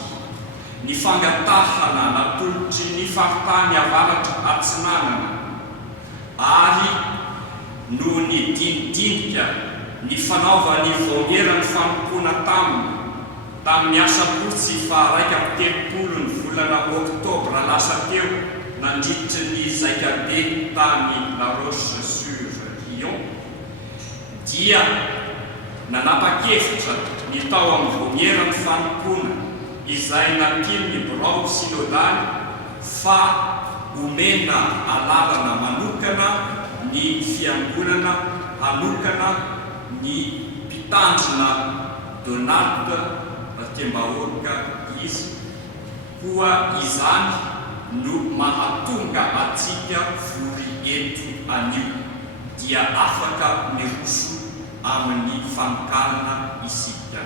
ny fangatahana natolotry ny faritany avaratra Atsinanana ary noho ny dinidinika ny fanaovany voamerany fanompoana tamin'ny asabotsy faha-1 ny volana Oktobra lasa teo nandritry ny zaikabe tany La Roche-sur-Yon dia nanapa-kevitra ny tao amin'ny voamerany fanompoana izay natiny ny birao sinodaly fa omena alalana manokana ny fiangonana hanokana ny mpitandrina Donald Tembahoaka izy koa izany no mahatonga atsika vory eto anio dia afaka miroso amin'ny fanokanana isika.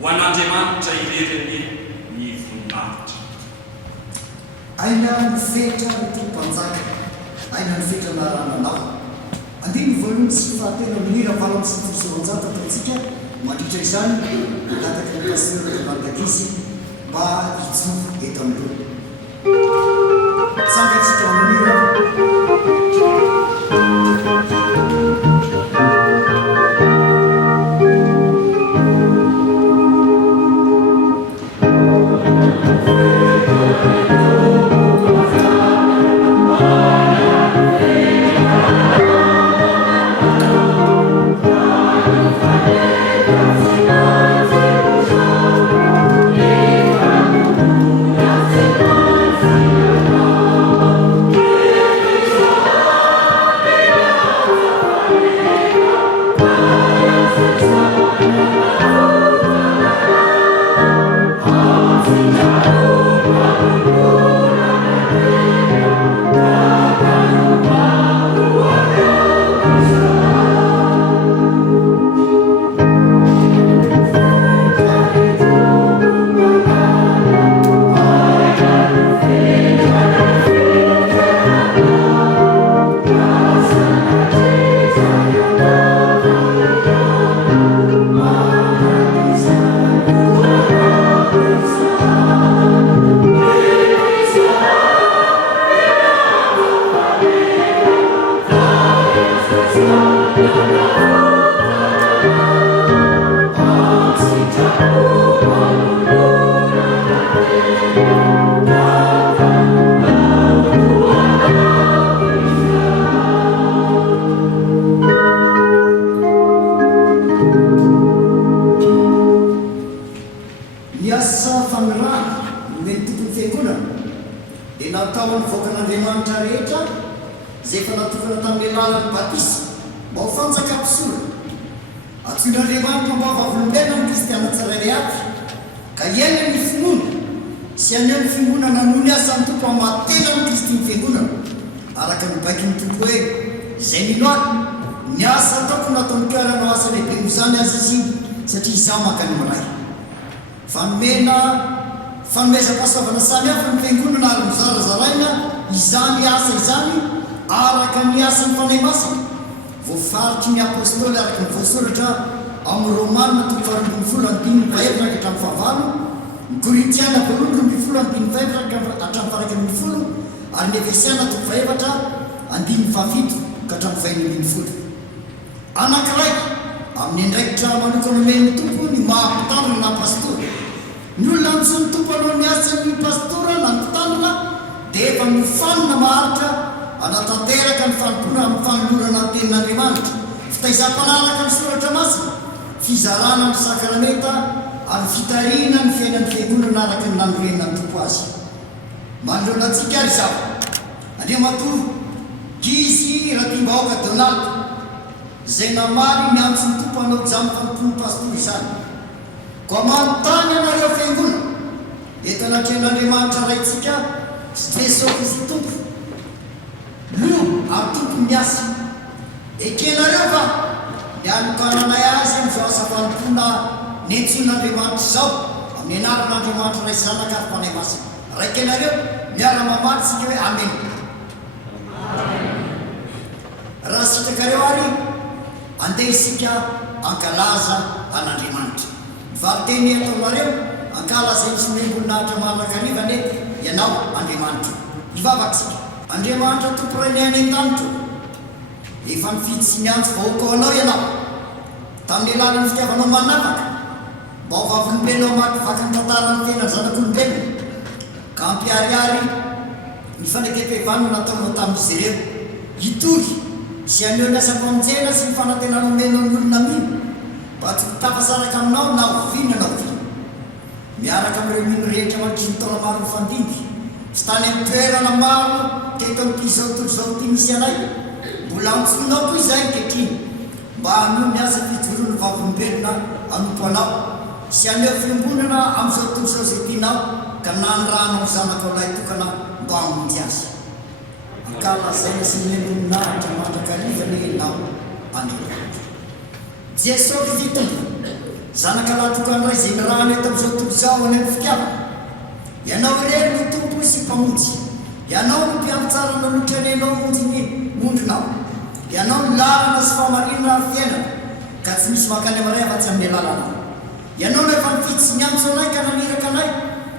Ho an'Andriamanitra irereny ny voninahitra. Aina ny fetra ny tompanjaka, aina ny fetra na rananao. Andiny voalohany sy fahatelo minira valo amby sivy sy roanjato ataontsika mandritra izany nataka ny pasteur Donald de Guise mba hijoro eto amin'ireo. Sangatsika manira. miasa famirana nomeny tokony fiangonana dia nataony voakan'andriamanitra rehetra zay efa natokana tamin'ny lalan'ny batisa mba ho fanjakam-pisola atsoin'andriamanitra mba vavolombelona ny kristiana tsirairay avy ka iaina ny finoana sy aneo ny fiangonana noho ny asan'ny tompo amatena ny kristy ny fiangonana araka nybaiky ny tompo hoe zay minoaky ny asa ataoko nataony toerana asa lehibe mozany azy izy satria izaho makany miray fanomezam-pahasoavana samy hafa ny fiangonana ary mizarazaraina izany asa izany araka ny asan'ny fanay masina voafaritry ny apôstôly araka ny voasoratra amin'ny romanina toko faharombony folo ambininy faevitra ka hatramin'ny fahavalo ny korintiana voalohany rombin'ny folo ambininy faevitra hatramin'ny faraika ambin'ny folo ary ny efesiana toko faevatra andininy fafito ka hatramin'ny fahaenina ambin'ny folo anankiray amin'ny andraikitra manokana omen'ny tompo ny mahampitandrina na pastora ny olona ntsy ny tompo aloha ny asan'ny pastora na mpitandrina dia efa mifanina maharitra anatanteraka ny fanompona amin'ny fanolorana ny tenin'andriamanitra fitaizam-panaraka ny soratra masina fizarana ny sakramenta ary fitarina ny fiainan'ny fiangonana araka ny nanorenina ny tompo azy manolonatsika ary zao andriamato gizy rahatim-bahoaka donald zay namaly miantso ny tompo anao jamy fanompony pastora izany ko manontany anareo fiangonana eto anatrehan'andriamanitra raitsika jesosy izy tompo lo ary tompo miasa ekenareo fa ny anokananay azy am'izao asa fanompona ny antson'andriamanitra zao amin'ny anaran'andriamanitra ray zanaka ary mpanay masina raika anareo miara-mamaly sika hoe amen raha sitrakareo ary andeha isika ankalaza an'andriamanitra variteny ataonareo ankalaza misy membonahatra manakarivanety ianao andriamanitra ivavaksika andriamanitra tompo ray ny any an-danitra efa mifidy sy miantso vahoaka anao ianao tamin'ny lalany fitiavanao manavaka mba ho vavolombelona makyvaky ny tantarany tena zanak'olombelona ka ampiariary ny fanekepevano nataonao tamin'izy ireo itory sy aneo ny asa-pamonjena sy ny fanantenanomenao ny olona mino mba tsy hitafasaraka aminao na ovina anao vina miaraka amin'ireo mino rehetra mandrisy ny taona maro mifandimby sy tany amin'ny toerana maro teto am'tizao tontolo zao ty misy anay mbola antsonao koa izay ketriny mba anio ny asa fijoroany vavolombelona anompo anao sy aneo fiangonana am'izao tontolo zao zay tianao ka nanoranao ny zanako anay tokana mba amonjy azy ankalazaina sy nyemoninahitra mandrakarivany enao andriamanitra jesosy vitombo zanaka lahatokanray zay nirahany eto am'izao tontolo zao any amin'ny fitiavana ianao ireny no tompo sy mpamonjy ianao no mpiamitsara nanotranenao monjy ny mondrinao ianao no lalana sy famarinana ary fiainana ka tsy misy makany amaray afa-tsy amin'ny alalana ianao no efa mifidy sy miantso anay ka naniraka anay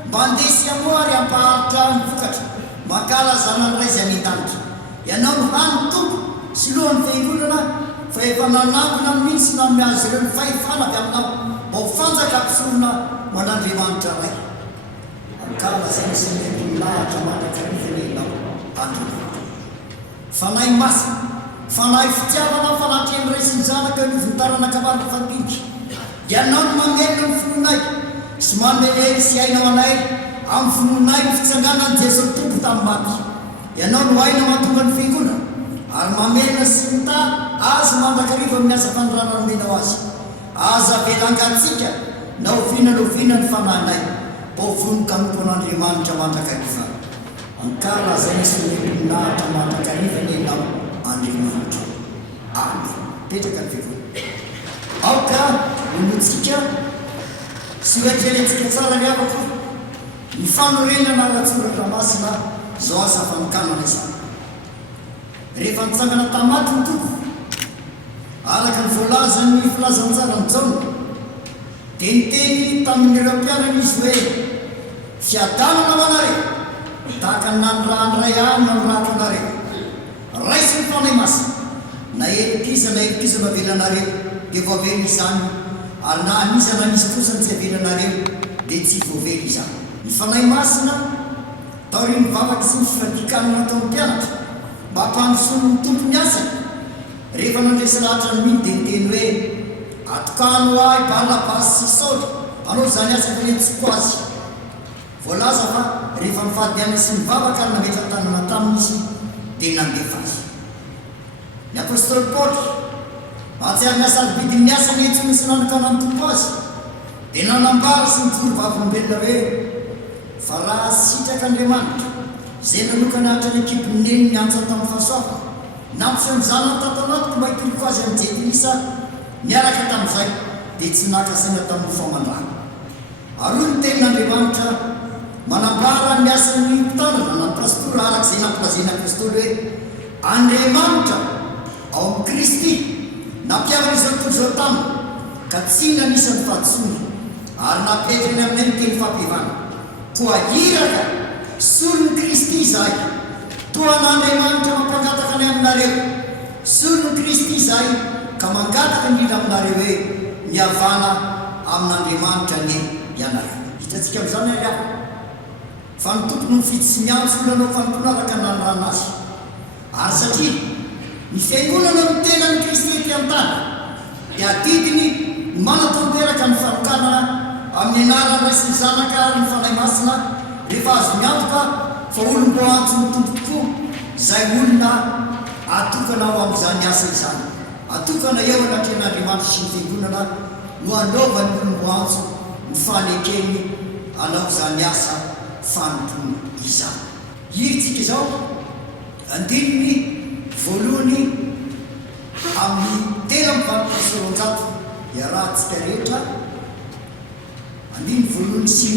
mba andesy amoa ary ampaharitra ny vokatra mankalaza nanyray zay any-danitra ianao no hany tompo sy lohan'ny fiangonana fa efa nanangona mihitsy na miazy ireo ny fahefana avy aminao mba ho fanjaka ampisorona man'andriamanitra ray ankalazaina sy nyemoninahitra mandrakarivany enao andriamanitra fanahy masina fanahy fitiavana fanatrehan'iray sy ny zanaka nivontaranakamariny fandindry ianao no mamelona ny fononay sy mamehery sy ainao anay amin'ny fononay ny fitsanganany jesosy tompo tamin'ny maty ianao no aina mahatonga ny fiangonana ary mamelona sy mita azy mandrakariva amin'ny asa fanirana nomenao azy aza velangatsika na ovina ny fanahinay mba ho vonoka nompo an'andriamanitra mandrakariva ankalazaina sy nyemoninahitra mandrakarivany enao andriamanitra amen petraka ny fiangonana aoka olotsika sy hoetrenetsika tsara ny avako ny fanorenana ratsoratra masina zao asa fanokanana izany rehefa nitsangana tamaty ny tompo araka ny voalazany filazantsara ny jaona dia niteny tamin'ireo mpianany izy hoe fiadanana manareo tahaka ny nanorahandray any na norato anareo raisy ny fanay masina na elokisa mavelanareo dia voaverina izany ary na anisana misy kosany tsy avelanareo dia tsy voavely izany ny fanahy masina taory mivavaka sy ny fifadikanana atao ny mpianatra mba hampandrosono ny tompo miasany rehefa nandresy lahatra ny miny dia niteny hoe atokano ahy Barnabasy sy Saoly manao zany asa fanentsiko azy voalaza fa rehefa mifadiana sy mivavaka ary nametra tanana taminy izy dia nandefa azy ny apôstôly Paoly mahatsiary miasa albidiny miasa ny etsony sy nanokana ny tompo azy dia nanambara sy nijoro vavolombelona hoe fa raha sitraka izay nanokana hatra ny ekipineny ny antso tamin'ny fahasoavana nampiseho ny zanany tato anatiko mba hitoriko azy amin'ny jetilisa miaraka tamin'izay dia tsy nakasaina tamin'ny famandrana ary hoy ny tenin'Andriamanitra manambara ny asan'ny mpitanana na pastora arak'izay nampilazeny apôstôly hoe Andriamanitra ao amin'ny Kristy nampiavana izao tontolo izao taminy ka tsy nanisany fahadisoana ary napetrany aminay ny teny fampivana koa hiraka solon'ny Kristy izahay toa n'Andriamanitra mampangataka ny aminareo solon'ny Kristy izahay ka mangataka ny hira aminareo hoe mihavana amin'Andriamanitra ny ianareo hitantsika amin'izany ary aho fa ny tompony mifidy sy miantso olonanao fampitonaraka nanyrana azy ary satria ny fiangonana ny tenan'ny Kristy ety an-tany dia adidiny manatanteraka ny farokanana amin'ny anarany ray sy ny zanaka ary ny fanahy masina rehefa azo miantoka fa olombo antso ny tompo tokoa izay olona atokana ao amin'izany asa izany atokana eo anatrehan'Andriamanitra sy ny fiangonana no anaovany olombo antso ny fanekeny anao izany asa fanompony izany hiritsika izao andininy voalohany amin'ny tena mivampitasoronjato iarahantsika rehetra andiny voalohany sy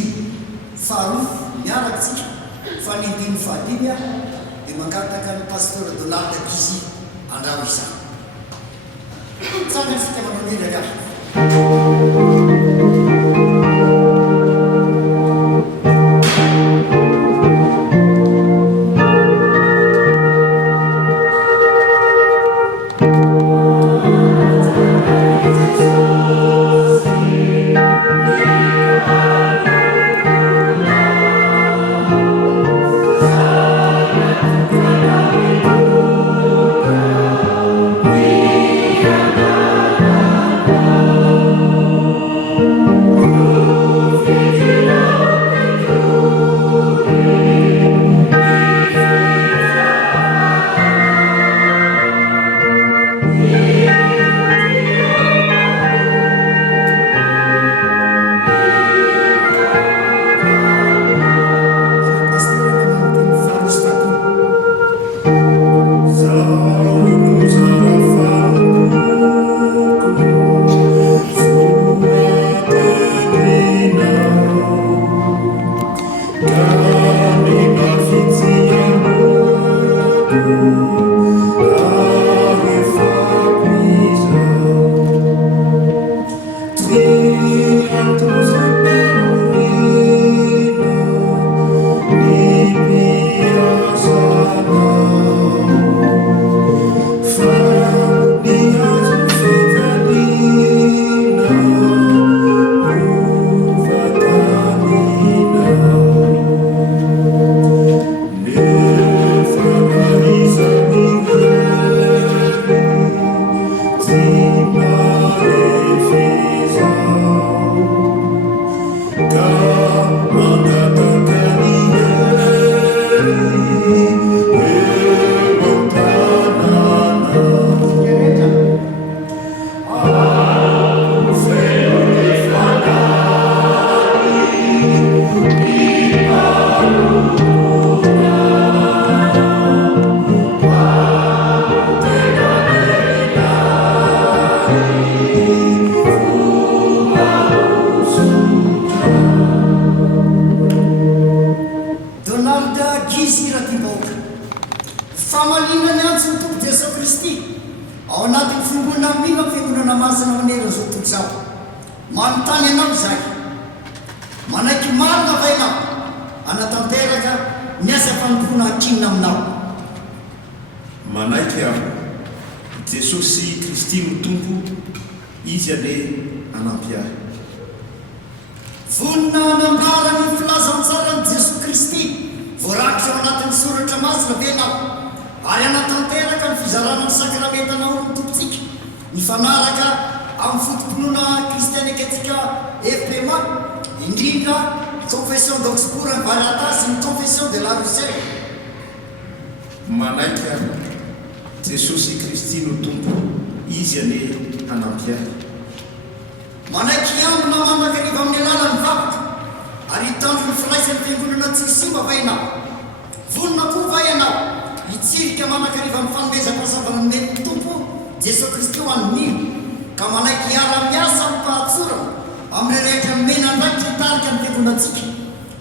faharoa miarakatsika fa ny andiny fahadimy dia mangataka ny pasteur Donald Gizy andrao izany tsanganytsika manao niraka anampy ahy. Vonina anambara ny filazantsarany Jesosy Kristy voarakitra ao anatin'ny soratra masina venao ary anatanteraka ny fizarana ny sakramentanao ny tompontsika ny fanaraka amin'ny fotompinoana kristianikatsika FPMA indrindra confession d'Augsbourg ny Valata sy ny confession de la Russie. Manaiky ahy Jesosy Kristy no tompo, izy ane anampy ahy. Manaiky ambona mamakariva amin'ny alalan'ny vavaka ary hitandro ny firaisan'ny fiangonana tsy simba va ianao. Vonona koa va ianao hitsirika manakariva amin'ny fanomezam-pasavana ny mety tompo Jesosy Kristy ho an'n'ino ka manaiky hiara-miasa amin'ny fahatsorana amin'ny rehetra mena andraikitra hitarika ny fiangonantsika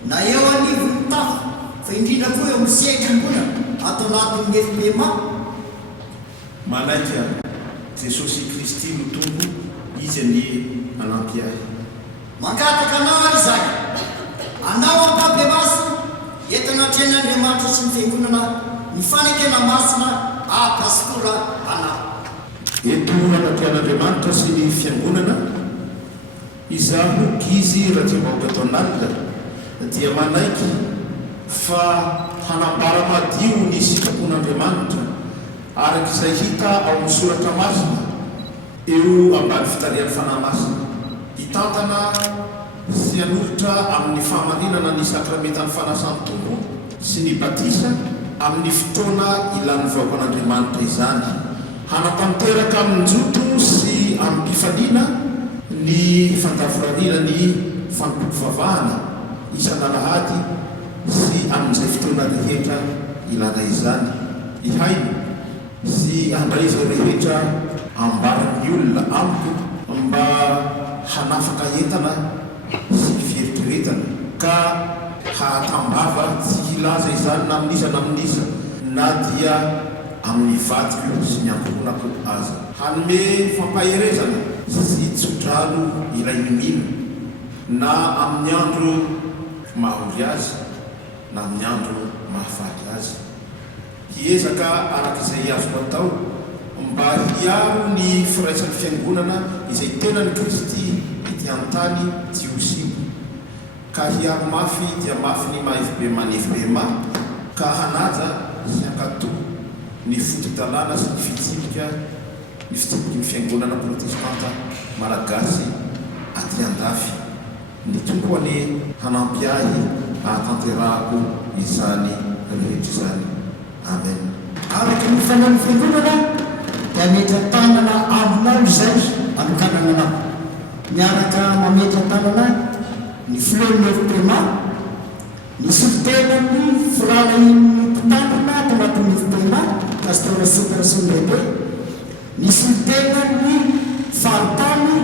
na eo anivon'ny tafo fa indrindra koa eo amin'ny sehatrambonana atao anatin'ny FPMA. Manaiky ahy Jesosy Kristy no tompo, izy ane anampy ahy. Mankataka anao ary izay anao ampabe masina entanatren'Andriamanitra sy ny fiangonana ny fanekena masina pastora anao. Eto anampian'Andriamanitra sy ny fiangonana izaho gizy Rajabaoka Donald dia manaiky fa hanambara madio ny sitrapon'Andriamanitra araka izay hita ao amin'ny soratra masina eo ambany fitarian'ny fanahy masina, hitantana sy hanolotra amin'ny fahamarinana ny sakramentan'ny fanasan'ny tompo sy ny batisa amin'ny fotoana ilan'ny vahoaka an'Andriamanitra izany, hanatanteraka amin'ny joto sy amin'ny mpifaliana ny fandavorariana ny fantokom-pivavahana isan'alahady sy amin'izay fotoana rehetra ilana izany, ihaino sy andraiza rehetra ambaran'ny olona amiko mba hanafaka entana sy fieritriretana ka hahatambava tsy hilaza izany na amin'isa na amin'isa na dia amin'ny vadiko sy ny ankohonako aza, hanome fampaherezana sy tsodrano ilay mimino na amin'ny andro mahory azy na amin'ny andro mahafaty azy, hiezaka araka izay azoko atao mba hiaro ny firaisan'ny fiangonana izay tena ny Kristy ety an-tany tsy ho simba, ka hiaro mafy dia mafy ny maha-FPMA ny FPMA ka hanaja sy hakato ny foto-dalàna sy ny fitsipika ny fiangonana protestanta malagasy aty andafy. Ny tompo ane hanampy ahy hahatanterahako izany rehetra izany. Amen. Araka ny fanan'ny fiangonana dia metra tanana aminao izay anokanana anao, miaraka mametra tanana ny filohan'ny FPMA, ny solitenan'ny firalany mpitanana ato anatin'ny FPMA pastora Separason lehibe, ny solitenan'ny faritany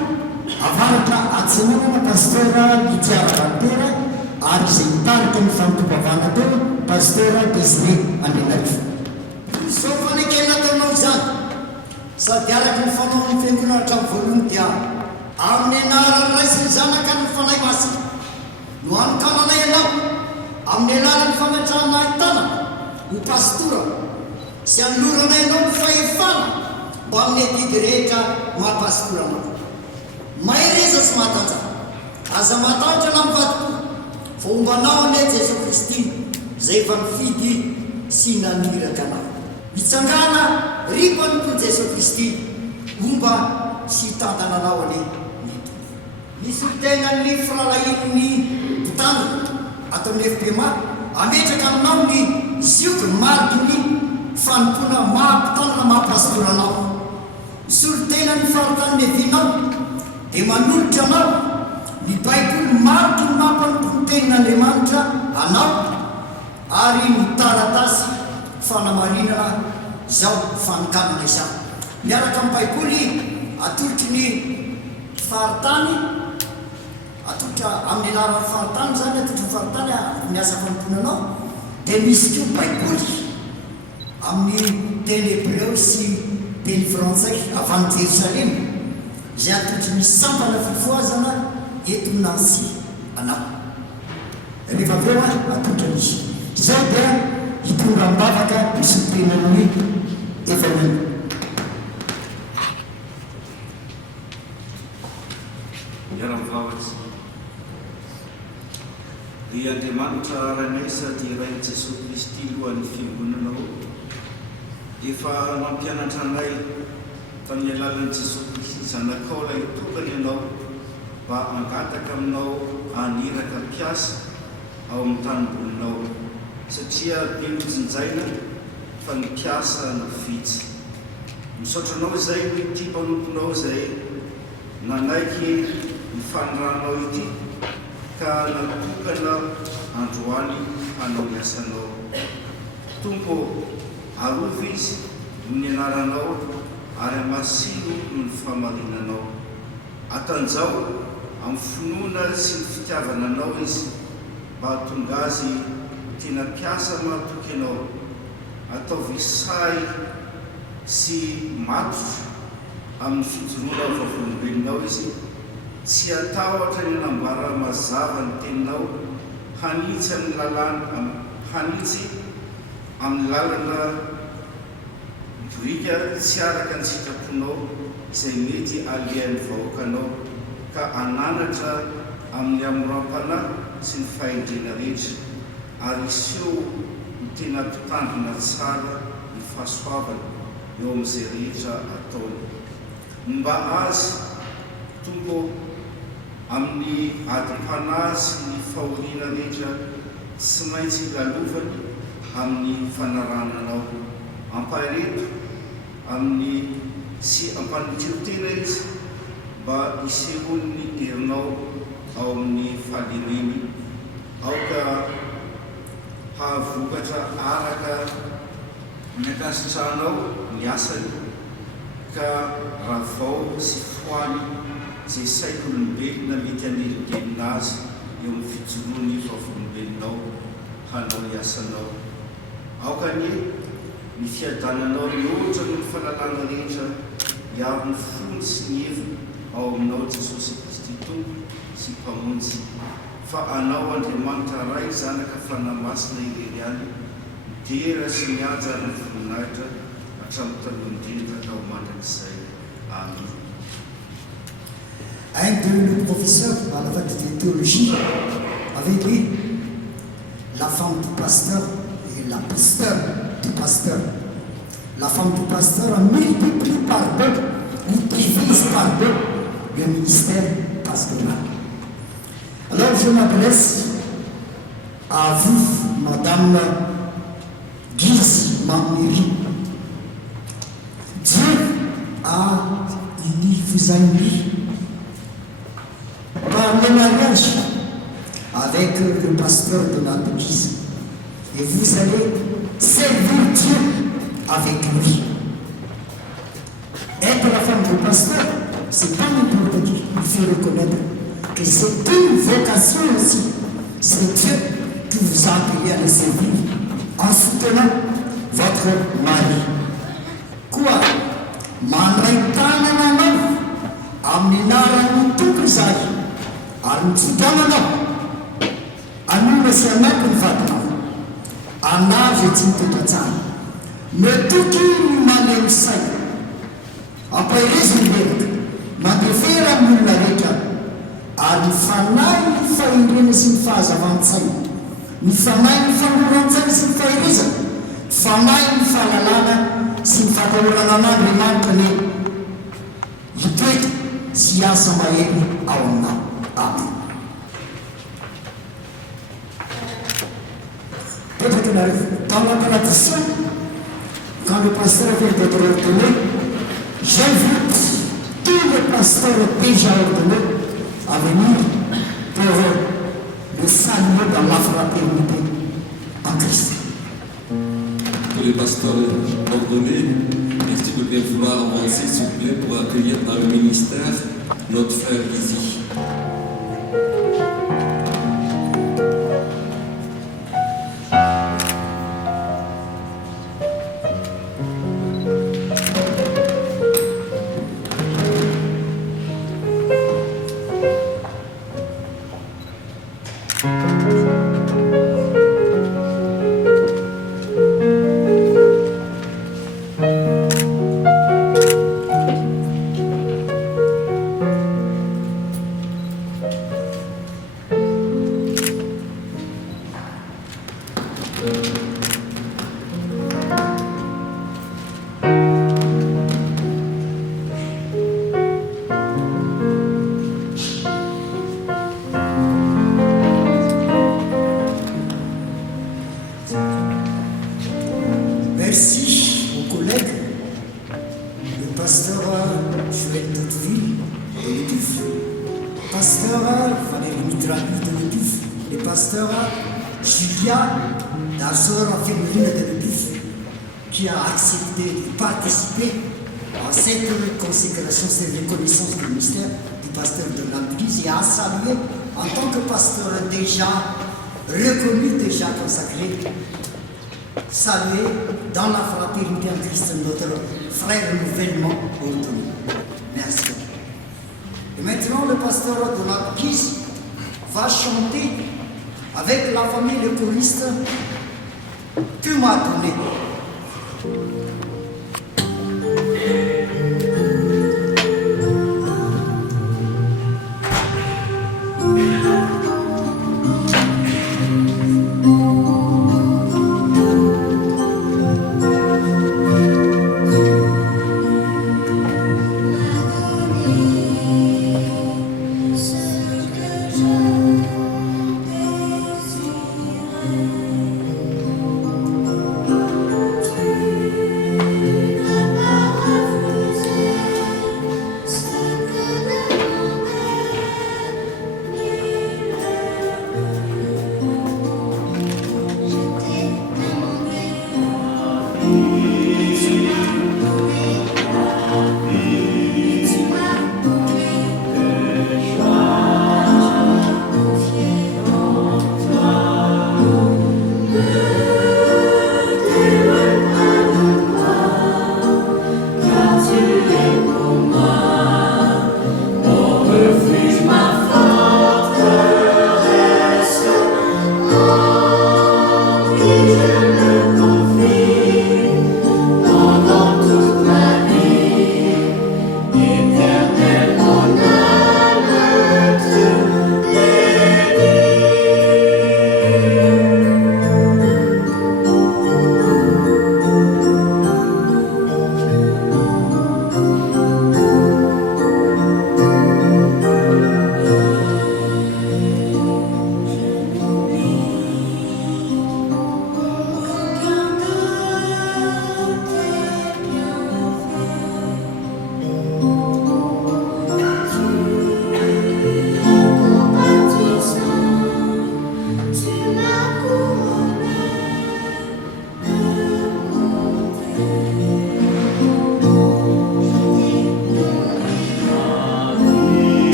avaratra atsinonana pastora Gitiara Bantera ary izay mitarika ny fanotopavana teo pastora Desiré Andrinarivo. Izao fanekena ataonao izany sady araka ny fanaon'ny fiangonana hatramin'ny voalohany dia amin'ny anaran'ny ray sy ny zanaka ny fanahy masina no anokanana ianao amin'ny alalan'ny famatrahana ahitana ho pastora sy anolorana ianao ny fahefana mba amin'ny adidy rehetra mahapastora maro mahereza sy mahatanjaka aza mahatantra na mivadiko fa ombanao ane Jesosy Kristy zay efa nifidy sy naniraka anao, hitsangana ripany ko Jesosy Kristy omba sy hitantananao ane nito. Nisy tenan'ny firalahin'ny mpitandrina ataon'ny FPMA ametraka aminao ny zioky mariky ny fanompona mahampitandrina mahapastoranao, misolo tenan'ny faritany evinao dia manolotra anao ny baiboly mariky ny mampanompono tenin'Andriamanitra anao ary ny taratasy fanamarinana zao fanokanana izao miaraka amin'ny baiboly atolotry ny faritany, atolotra amin'ny anaran'ny faritany zany atolotry ny faritany miasa fanomponanao dia misy koa baiboly amin'ny teny hébreu sy teny frantsay avy any Jerosalema izay atolotry misy sampana fifoazana eto Nancy anao rehefa aveo atolotra misy izao dia hitonga ambavaka misy tenan'ny evaniny. dia Andriamanitra ranay sady ray Jesosy Kristy lohan'ny fiangonanao efa mampianatra anay tamin'ny alalan'i Jesosy Kristy zanakao ilay tokany ianao mba angataka aminao aniraka mpiasa ao amin'ny tanimbolinao satria be lojinjaina fa ny mpiasa no vitsy. Misaotranao izay ity mpanomponao izay nanaiky ny fanoranao ity ka natokana androany hanao ny asanao. Tompo arova izy ny anaranao ary amasino ny famarinanao. Atanjao amin'ny finoana sy ny fitiavananao izy mba hatonga azy tena mpiasa mahatoky ianao. Ataovy say sy matotra amin'ny fijoroana vavolombelonao izy, tsy atahotra ny anambara mazava ny teninao, hanitsy amin'ny lalàna hanitsy amin'ny lalana borika tsy araka ny sitraponao izay mety alian'ny vahoakanao ka ananatra amin'ny amoram-panahy sy ny fahendrena rehetra ary iseho ny tena mpitandrina tsara ny fahasoavana eo amin'izay rehetra ataony. Mba azy Tompo amin'ny adim-panahy sy ny fahoriana rehetra tsy maintsy lalovany amin'ny fanarananao. Ampareto amin'ny sy ampanitirotena izy mba isehon'ny herinao ao amin'ny fahalemeny aoka hahavokatra araka ny akasitranao ny asany ka raha vao sy foany zay saik'olombelona mety hanelingelina azy eo amin'ny fijoroany vavolombelonao hanao ny asanao. Aokany ny fiadananao ny ohatra no ny fahalalana rehetra hiaro ny fony sy ny heviny ao aminao Jesosy Kristy Tompo sy mpamonjy. Fa anao Andriamanitra ray zanaka fanamasina ireriany midera sy mihaja ny voninahitra hatramin'ny taloha-indrindra ka ho mandrakizay. Amen. Un de nos professeurs à la faculté de théologie avait dit la femme du pasteur et la pasteur du pasteur. La femme du pasteur a multiplié par deux ou divise par deux le ministère pastoral. Alors je m'adresse à vous, Madame Guise Mamiri. Dieu vous a uni par le mariage avec le pasteur de notre église. Et vous allez servir Dieu avec lui. Être la femme du pasteur, c'est pas n'importe qui. Il faut reconnaître que c'est une vocation aussi. C'est Dieu qui vous a appelé à le servir en soutenant votre mari. Quoi? Mandraitanananao amin'ny anaran'ny toko izahay ary mitsodananao anona sy anaky ny vadinao anazy tsy mitondra tsara metoky ny maneo say ampahirizy ny leraka mandefera amin'ny olona rehetra ary ny fanahy ny fahirena sy ny fahazavan-tsaina ny fanahy ny famoran-tsaina sy ny fahirizana fanahy ny fahalalana sy ny fatahorana an'Andriamanitra ny hitoetra sy asa mahery ao aminao. Amen. Peut-être qu'il arrive dans la tradition, quand le pasteur vient d'être ordonné, j'invite tous les pasteurs déjà ordonnés à venir pour le saluer dans la fraternité en Christ. Tous les pasteurs ordonnés, merci de bien vouloir avancer, s'il vous plaît, pour accueillir dans le ministère notre frère ici. Merci aux collègues, le pasteur Joël Dotteville de l'Étouffe, le pasteur Valérie Mitrali de l'Étouffe, le pasteur Julia d'Azor Infirmerie de l'Étouffe, qui a accepté de participer à cette consécration, cette reconnaissance du ministère du pasteur de l'Église et a salué en tant que pasteur déjà reconnu, déjà consacré, salué dans la fraternité en Christ notre frère nouvellement ordonné. Merci. Et maintenant, le pasteur de l'Église va chanter avec la famille le choriste Tu m'as donné.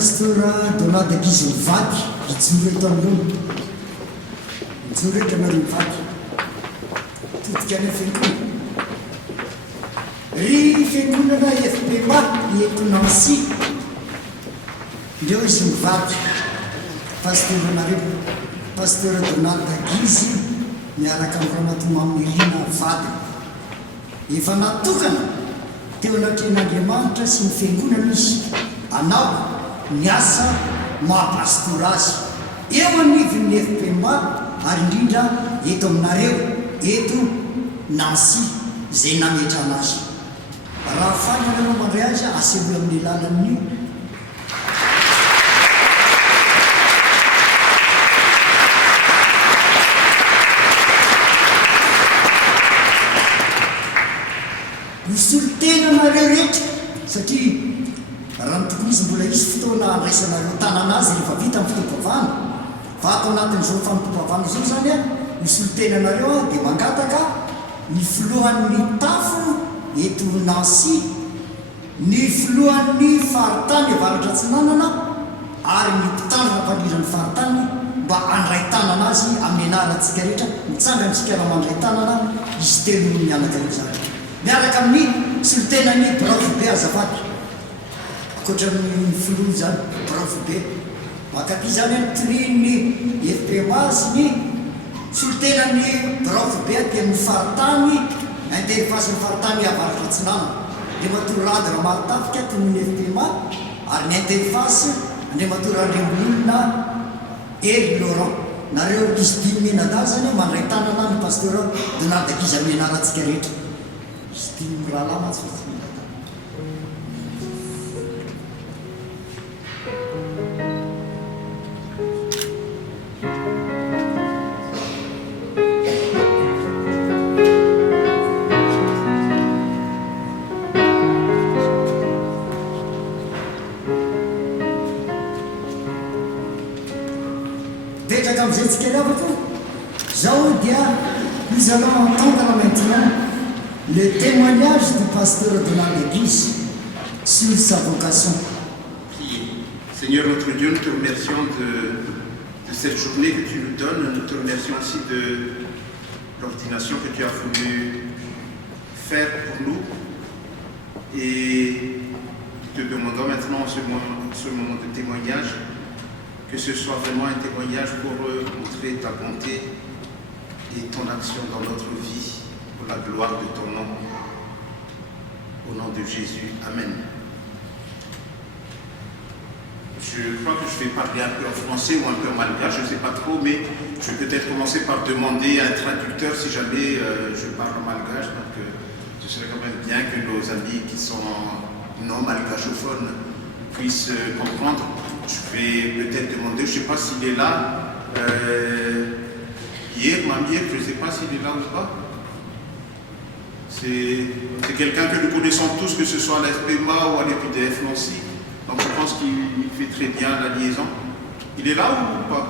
pastora dola d'église mivaky ijoro eto amin'olo ijoro eto anareo mivaky totika any fenkoa ry fiangonana FPMA eto Nancy ndreo izy mivady pasteranareo pasteur Donald Guizy miaraka amin'ny ramatomamelina vady efa natokana teo anatren'Andriamanitra sy ny fiangonana izy anao miasa mahapastora azy eo anivon'ny FPMA ary indrindra eto aminareo eto Nancy zay nametrana azy raha fananareo mandray azy asehoy amin'ny lalan'io misolotena nareo rehetra satria raha nytokony izy mbola isy fotoana andraisanareo tanana azy rehefa vita amin'ny fitompavana fa ato anatin'izao famitopavana izao zany a misolotena nareo a dia mangataka ny filohan'ny tafo eto Nancy ny filohan'ny faritany avaratra Atsinanana ary ny mpitandrina mpamilirany faritany mba andray tanana azy amin'ny anarantsika rehetra mitsangantsika raha mandray tanana izy telo mianakare zany miaraka amin'ny solotenany bravo be azafady akoatra amin'ny filoha zany bravo be makapi zany any trinny FPMA sy ny solotenany bravo be aty amin'ny faritany interface-ny faritany avaratra Atsinanana Andriamatorady raha mahatafika tono'ny FPMA ary ny interface Andriamatorady Andriambolina Ery Laurent nareo izy dimy menada zany mandray tanana ny pasteur Donald Guizy amin'ny anarantsika rehetra izy dimy rahalahy matsy fa tsy menada Nous allons entendre maintenant le témoignage du pasteur Donald Guizy sur sa vocation. Seigneur notre Dieu, nous te remercions de cette journée que tu nous donnes. Nous te remercions aussi de l'ordination que tu as voulu faire pour nous. Et te demandons maintenant ce moment de témoignage, que ce soit vraiment un témoignage pour montrer ta bonté et ton action dans notre vie, pour la gloire de ton nom. Au nom de Jésus. Amen. Je crois que je vais parler un peu en français ou un peu en malgache, je ne sais pas trop, mais je vais peut-être commencer par demander à un traducteur si jamais je parle en malgache. Donc ce serait quand même bien que nos amis qui sont non malgachophones puissent comprendre. Je vais peut-être demander, je ne sais pas s'il est là. Hier, je ne sais pas s'il est là ou pas. C'est quelqu'un que nous connaissons tous, que ce soit à l'FPMA ou à l'EPDF Nancy. Donc je pense qu'il fait très bien la liaison. Il est là ou pas?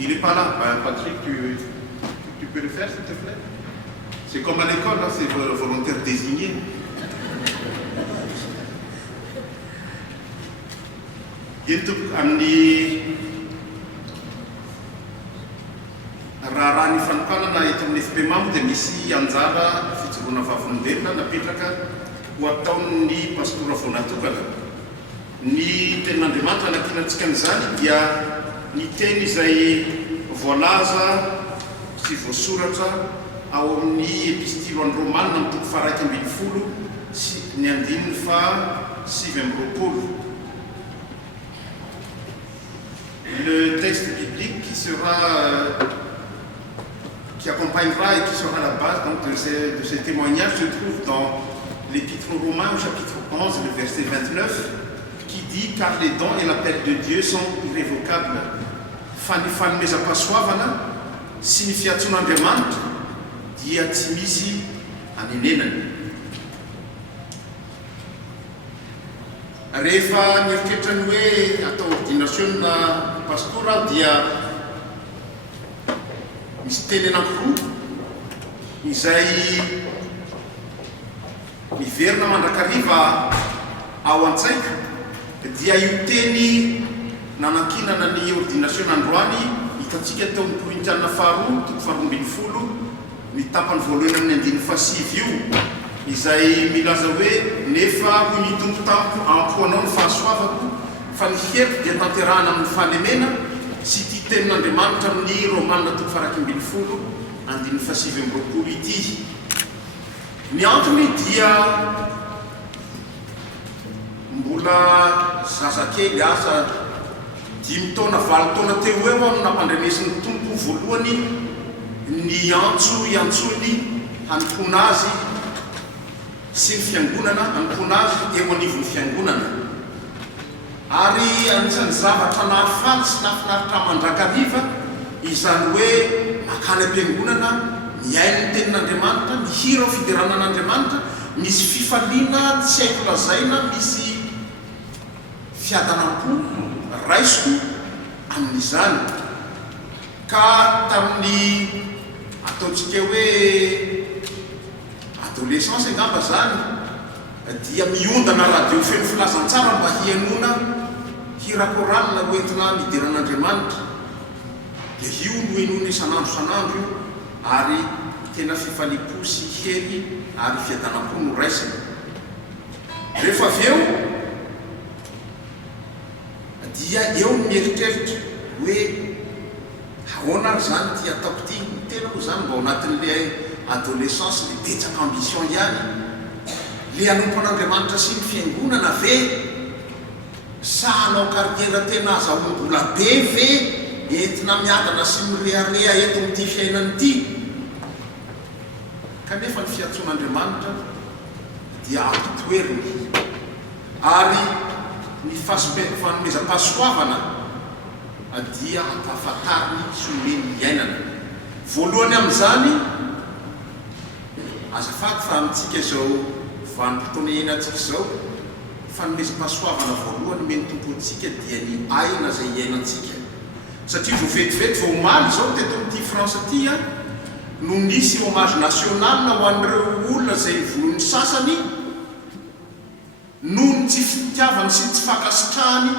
Il n'est pas là. Patrick, tu peux le faire s'il te plaît? C'est comme à l'école, hein, c'est volontaire désigné. Raha ny fanokanana eto amin'ny FPMA dia misy anjara fijoroana vavolombelona napetraka ho ataon'ny pastora vao natokana. Ny tenin'Andriamanitra anakinantsika an'izany dia ny teny izay voalaza sy voasoratra ao amin'ny epistilo an'ny Romanina amin'ny toko faha 1:20 sy ny 9:7. Le texte biblique qui accompagnera et qui sera la base donc, de ces témoignages se trouve dans l'Épître aux Romains au chapitre 11, le verset 29, qui dit « Car les dons et l'appel de Dieu sont irrévocables. Fanifany passoavana signification'Andriamanitra dia tsy misy anenenany. » Rehefa nieritreritra ny hoe atao ordination na pastora dia misy teny anankiroa izay miverina mandrakariva ao an-tsaika dia io teny nanankinana ny ordination androany hitantsika tao amin'ny Korintianina faharoa toko 12 ny tapany voalohany amin'ny andiny fasivy io izay milaza hoe nefa hoy mitombo tamiko ampoanao ny fahasoavako fa ny hery dia tanterahana amin'ny fahalemena sy ty tenin'Andriamanitra amin'ny Romanina 7:20 andiny fasivy amby roapolo ity. Ny antony dia mbola zazakely asa 5 taona 20 taona teo eo aho nampandrenesin'ny tompo voalohany ny antso iantsony hampona azy sy ny fiangonana, hampona azy eo anivon'ny fiangonana. Ary anisan'ny zavatra nahafaly sy nafinaritra mandrakariva izany hoe makany am-piangonana miaino ny tenin'Andriamanitra, mihira ao fideranan'Andriamanitra, misy fifaliana tsy haiko lazaina, misy fiadanam-po raisiko amin'izany. Ka tamin'ny ataontsika hoe adolescence angamba zany dia miondana radio feno filazantsara mba hianona hira koralina hoentina mideran'Andriamanitra. Dia io no enona isan'andro ary tena fifalipo sy hery ary fiadanam-po no raisina. Rehefa avy eo dia eo mieritreritra hoe ahoana ary zany ty ataoko ty, tena moa zany mba ao anatin'ilay adolescence le betsaka ambition ihany, le anompon'Andriamanitra sy ny fiangonana ve sa hanao carrière tena azahoam-bola be ve entina miadana sy mirearea eto amin'ity fiainany ity. Kanefa ny fiantson'Andriamanitra dia ampitoeriny ary ny fanomezam-pahasoavana dia ampahafantariny sy omeny iainana. Voalohany amin'izany azafady fa amintsika izao vanim-potoana iainantsika izao, fanomezam-pahasoavana voalohany meny tompontsika dia ny aina izay iainantsika. Satria vao vetivety vao omaly izao teto amin'ity France ty no nisy hommage national ho an'ireo olona izay volon'ny sasany noho ny tsy fitiavany sy tsy fakasitrahany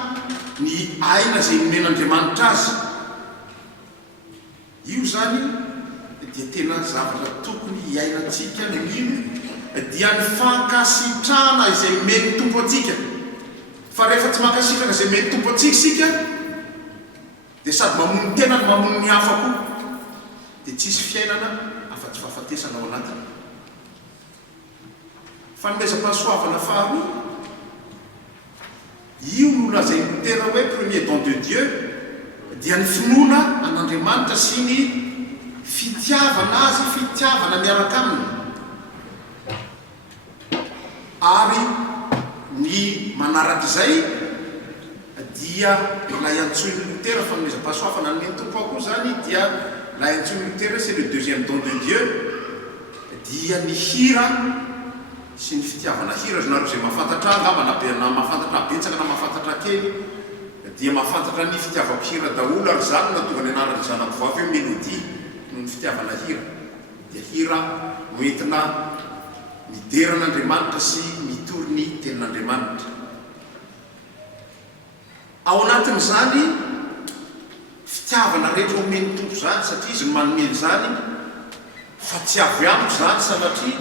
ny aina izay nomen'Andriamanitra azy. Io zany dia tena zavatra tokony iainantsika no ino dia ny fankasitrahana izay meny tompo atsika. Fa rehefa tsy mankasitrana izay meny tompo atsika sika dia sady mamono tena no mamono ny hafa koa, dia tsisy fiainana afa-tsy fahafatesana ao anatiny. Fanomezam-pahasoavana faharoa, io no lazainy Lutera hoe premier don de Dieu dia ny finoana an'Andriamanitra sy ny fitiavana azy, fitiavana miaraka aminy. Ary ny manarak'izay dia ilay antsoin'ny Lutera fanomezam-pahasoavana ny tompo ako zany dia ilay antsoin'ny Lutera c'est le deuxième don de Dieu, dia ny hira sy ny fitiavana hira. Zareo izay mahafantatra angamba na mahafantatra betsaka na mahafantatra kely dia mahafantatra ny fitiavako hira daholo, ary zany natonga ny anarany zanako vavy hoe mélodie noho ny fitiavana hira. Dia hira hoentina mideran'Andriamanitra sy mitory ny tenin'Andriamanitra. Ao anatin'izany fitiavana rehetra omeny tompo zany, satria izy no manomeny zany fa tsy avy amiko zany sanatria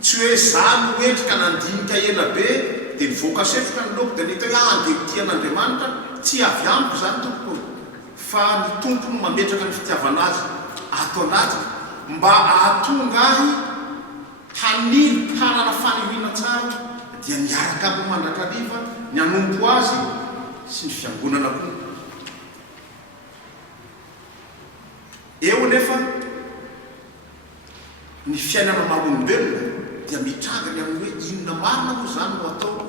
tsy hoe zany hoendrika nandinika ela be dia nivoaka setroka ny loko dia nety hoe andeha tian'Andriamanitra, tsy avy amiko zany tompo, fa ny tompo no mametraka ny fitiavana azy ato anatiny mba ahatonga ahy hanily hanana faniriana tsara dia miaraka amin'ny mandrakariva ny anompo azy sy ny fiangonana koa. Eo nefa ny fiainana maha-olombelona dia mitrangany amin'ny hoe inona marina moa zany no ataoko,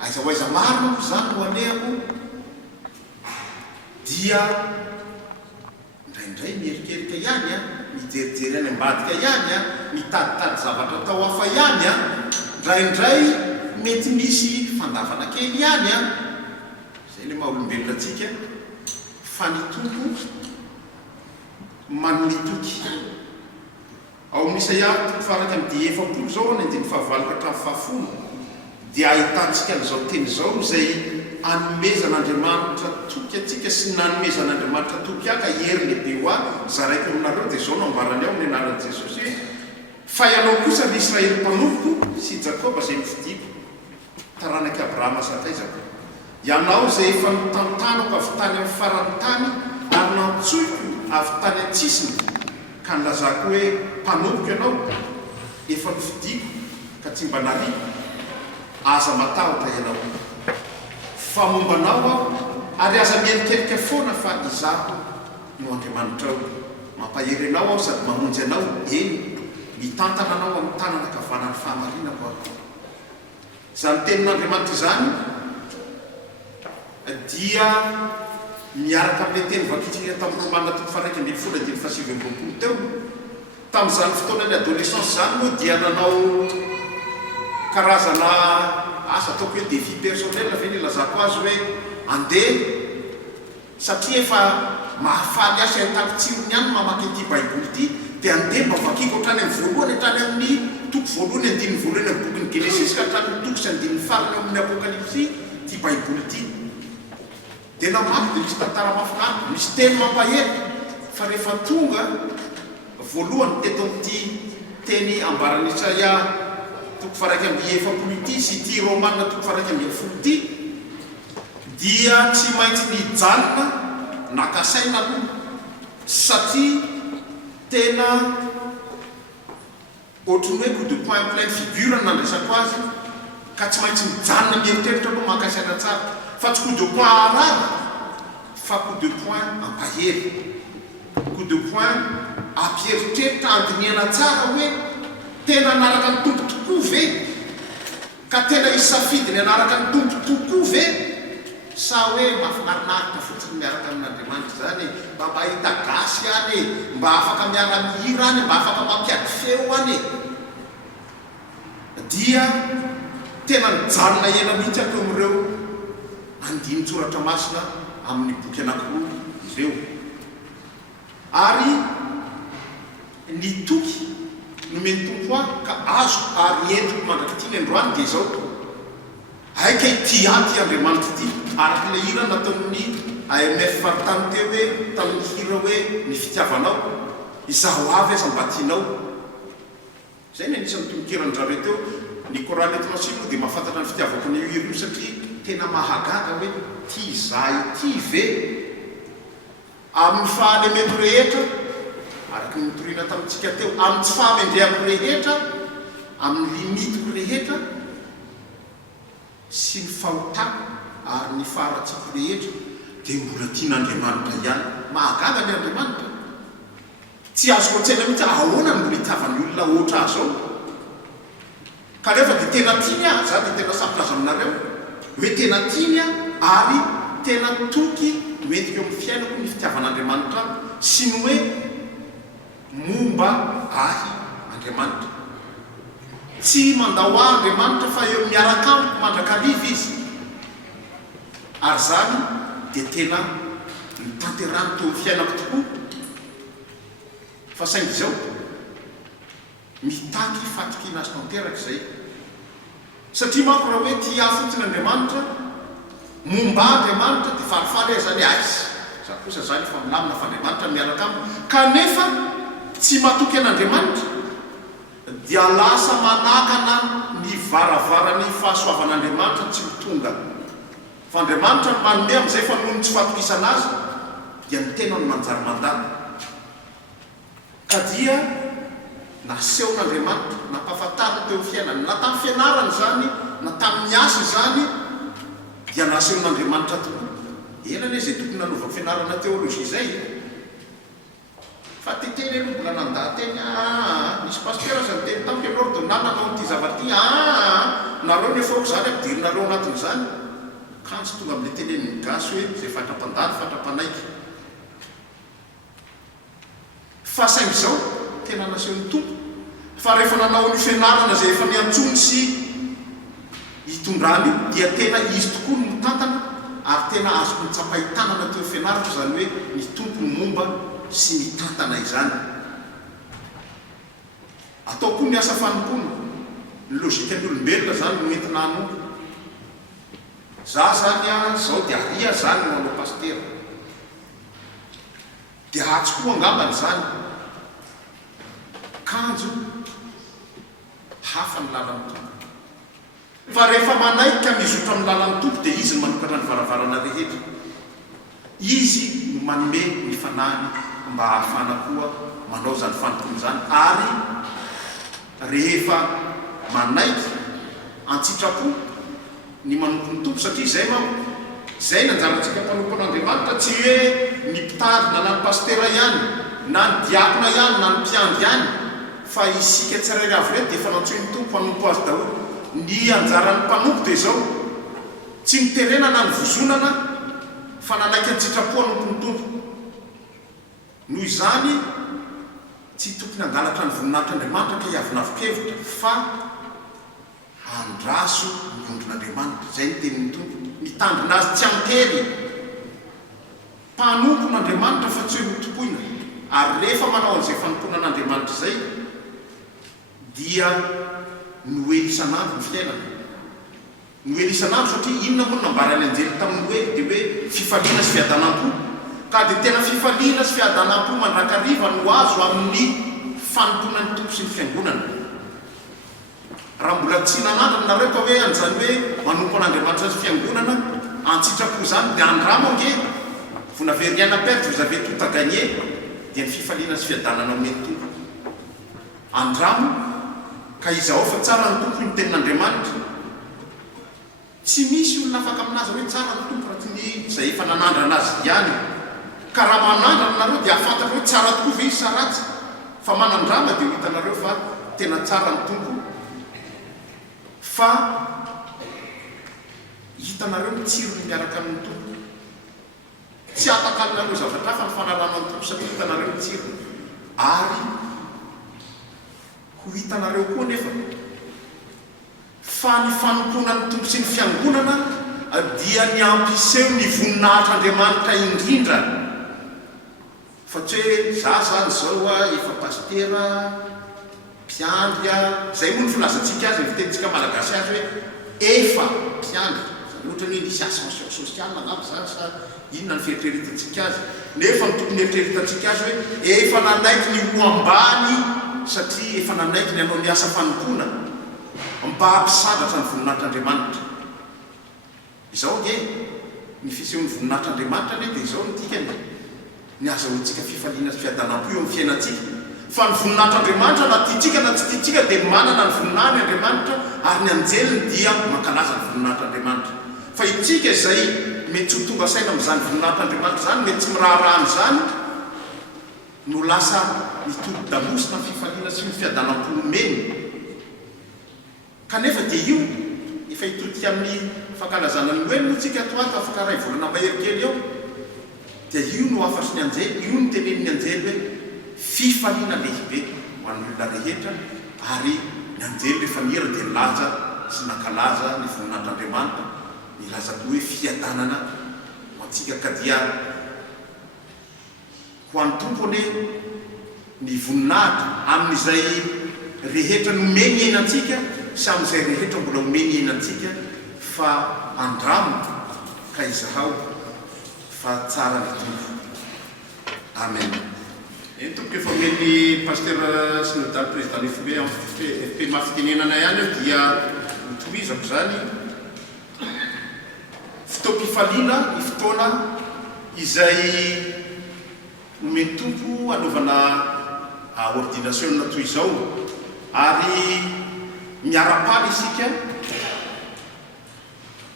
aiza ho aiza marina moa zany no alehako. Dia indraindray mierikerika ihany mijerijery any ambadika ihany mitaditady zavatra atao hafa ihany indraindray mety misy fandavana kely ihany zay le maha-olombelona atsika. Fa ny tompo manitoky ao amin'ny Isaia faraka amin'ny 10 zao ny 19 dia ahitantsika an'izao teny izao izay anomezan'Andriamanitra toky atsika sy nanomezan'Andriamanitra toky aka hery lehibe ho ahy zaraiko aminareo dia zao nambarany ao ny anaran'i Jesosy fa ianao kosa ny Israely mpanompo sy Jakoba zay mifidiko taranaky Abrahama sataizako ianao zay efa nitantanako avy tany amin'ny farany tany ary nantsoiko avy tany an-tsisiny ka nilazako hoe mpanompoka ianao efa mifidiko ka tsy mba nary aza matahotra ianao fa mombanao aho ary aza mielikelika foana fa izaho no Andriamanitra ao mampahery anao aho sady mamonjy anao eny mitantana anao amin'ny tanana kavanany fahamarinako aho zany tenin'Andriamanitra izany dia miaraka amin'ny teny vakitsika tamin'ny Romanina toko faraiky ambin'ny folo andiny fahasivy amby roapolo teo tamin'izany fotoanany adolescence zany moa dia nanao karazana asa ataoko hoe défi personnel ve ny lazako azy hoe andeha satria efa mahafaly asa ahitako tsirony ihany mamaky ity baiboly ity dia andeha mba vakiko hatrany amin'ny voalohany hatrany amin'ny toko voalohany andininy voalohany amin'ny bokyny Genesis ka hatrany toko sy andininy farany amin'ny apokalypsy ty baiboly ity dia namaky dia misy tantara mahafinaritra misy teny mampahery fa rehefa tonga voalohany teto amin'ity teny ambarany Isaia toko faraiky amby efapolo ity sy ity Romanina toko faraiky amby folo ity dia tsy maintsy mijanona nakasaina aloha satria tena ohatrany hoe coup de poing plein figure nandresako azy ka tsy maintsy mijanona mieritreritra aloha makasaina tsara fa tsy coup de poing arary fa coup de poing ampahery coup de poing ampieritreritra andiniana tsara hoe tena anaraka ny tompo tokoa ve ka tena isafidy ny anaraka ny tompo tokoa ve sa hoe mahafinarinaaritra fotsiny miaraka amin'Andriamanitra zany mba mahita gasy any mba afaka miara mihira any mba afaka mampiady feo any dia tena nijanona ela mihitsy atao amin'ireo andiny tsoratra masina amin'ny boky anankiroa ireo ary ny toky nomeny tompo ahy ka azo ary entiko mandraky ity ny androany dia zao aika ity aty Andriamanitra ity araky le hira nataon'ny AMF faritany teo hoe tamin'ny hira hoe ny fitiavanao izaho avy aza mba tianao zay ny anisan'ny tonokiran'zareo teo ny korany eto masimo dia mahafantatra ny fitiavako ny hira io satria tena mahagaga hoe ty zahay ty ve amin'ny fahalemeko rehetra araky nitorina tamintsika teo amin'ny tsy fahamendrehako rehetra amin'ny limitiko rehetra sy ny fahotako ary ny faharatsiko rehetra dia mbola tian'Andriamanitra ihany mahagaga ny Andriamanitra tsy azoko an-tsaina mihitsy ahoana mbola hitiavany olona oatra azy ao kanefa dia tena tiany ahy za dia tena samplaza aminareo hoe tena tiany ahy ary tena toky hoentiko eo amin'ny fiainako ny fitiavan'Andriamanitra sy ny hoe momba ahy Andriamanitra tsy mandao ahy Andriamanitra fa eo miaraka amiko mandrakariva izy ary zany dia tena nitanterano teo fiainako tokoa fa saingy zao mitaky fatikina azy tanteraka izay satria manko raha hoe tia fotsiny Andriamanitra momba Andriamanitra dia falifaly zany aizy za kosa zany fa milamina fa Andriamanitra miaraka amiko kanefa tsy matoky an'Andriamanitra dia lasa manakana ny varavarany fahasoavan'Andriamanitra tsy mitonga fa Andriamanitra manome amin'izay fa noho ny tsy fatokisana azy dia ny tena ny manjary mandany ka dia nasehon'Andriamanitra nampahafantariny teo fiainany na tamin'ny fianarany zany na tamin'ny asa zany dia nasehon'Andriamanitra tokoa elany zay tokony nanovako fianarana teolojia zay fa teteny aloha mbola nandateny misy pasteur zany teny tamiko ianao dia nananao n'ity zavaty nareo nefako zany ampidirinareo anatin'izany kanjo tonga amin'le teneniny gasy hoe zay fatram-pandany fatram-panaiky fa saingy zao tena nasehon'ny tompo fa rehefa nanao ny fianarana zay efa niantsony sy hitondrany dia tena izy tokoa ny mitantana ary tena azoko nitsapahitanana teo fianarako zany hoe ny tompo ny momba sy mitantana izany atao koa ny asa fanompona ny logika ny olombelona zany no entina hanompo za zany zao dia aria zany no anao paster dia atsy koa angambany zany kanjo hafa ny lalan'ny tompo fa rehefa manaiky ka mizotra amin'ny lalan'ny tompo dia izy no manokatra ny varavarana rehetra izy no manome ny fanany mba hahafana koa manao zany fanompony zany ary rehefa manaiky antsitrapo ny manompo ny tompo satria zay zay nanjarantsika mpanompon'Andriamanitra tsy hoe ny mpitary na ny pastera ihany na ny diakona ihany na ny mpiangy ihany fa isika tsirairay avy reto dia efa nantsoin'ny tompo hanompo azy daholo ny anjaran'ny mpanompo dia zao tsy niterenana ny vozonana fa nanaiky antsitrapo hanompo ny tompo noho izany tsy tokony angalatra ny voninahitr'Andriamanitra ka hiavinavokevitra fa andraso ny ondron'Andriamanitra zay ny tenin'ny tompo mitandrina azy tsy amtery mpanompon'Andriamanitra fa tsy hoe notompoina ary rehefa manao an'izay fanomponan'Andriamanitra zay dia noelisan'andro ny fiainana noelisan'andro satria inona moa nambara ny anjely tamin'ny hoe dia hoe fifaliana sy fiadanam-po ka dia tena fifaliana sy fiadanam-po mandrakariva no azo amin'ny fanomponan'ny tompo sy ny fiangonana raha mbola tsy nanandra nareo ka hoe an'izany hoe manompo an'Andriamanitra sy fiangonana antsitrapo zany dia andramo ange vous n'avez rien à perdre vous avez tout à gagner dia ny fifaliana sy fiadanana amin'ny tompo andramo ka izao fa tsara ny tompo ny tenin'Andriamanitra tsy misy olona afaka aminazy hoe tsara ny tompo raha tsy ny zay efa nanandra anazy ihany ka raha manandra nareo dia afantatra hoe tsara tokoa ve izy sa ratsy fa manandrama dia ho hitanareo fa tena tsara ny tompo fa hitanareo mitsirony miaraka amin'ny tompo tsy atakalinareo zavatra fa ny fanarana ny tompo satria hitanareo mitsirony ary ho hitanareo koa nefa fa ny fanomponan'ny tompo sy ny fiangonana dia ny ampiseho ny voninahitr'Andriamanitra indrindra fa tsy hoe za zany zao efa pastera mpiandry zay moa ny filazantsika azy ny fitenitsika malagasy azy hoe efa mpiandry zany ohatra ny hoe nisy ascension sociale angamba zany sa inona ny fieritreretantsika azy nefa ny tokony eritreretantsika azy hoe efa nanaiky ny ho ambany satria efa nanaiky ny anao ny asa fanompona mba hampisandratra ny voninahitr'Andriamanitra izao nge ny fisehon'ny voninahitr'Andriamanitra ne dia izao nytikany ny azahoantsika fifaliana sy fiadanam-po eo amin'ny fiainantsika fa ny voninahitr'Andriamanitra na tiatsika na tsy tiatsika dia manana ny voninahiny Andriamanitra ary ny anjeliny dia mankalaza ny voninahitr'Andriamanitra fa itsika izay mety tsy ho tonga saina amin'izany voninahitr'Andriamanitra zany mety tsy miraharahany zany no lasa mitodi-damosina ny fifaliana sy ny fiadanam-po omeny kanefa dia io efa hitodika amin'ny fankalazana ny hoe motsika toato afaka ray volana maherikely eo dia io no afatry ny anjely io no tenenin'ny anjely hoe fifaliana lehibe ho an'olona rehetra ary ny anjely rehefa mihira dia nilaza sy nankalaza ny voninahitr'Andriamanitra nilaza koa hoe fiadanana ho antsika ka dia ho an'ny tompony ny voninahitra amin'izay rehetra nomeny iainantsika sy amin'izay rehetra mbola omeny iainantsika fa andramo ka izahao fa tsara ny tompo amen eny tompoka efa omeny pasteur synodal président FB FPMA fitenenana ihany eo dia notorizako zany fotoam-pifaliana ny fotoana izay omeny tompo anaovana ordination toy izao ary miara-paly isika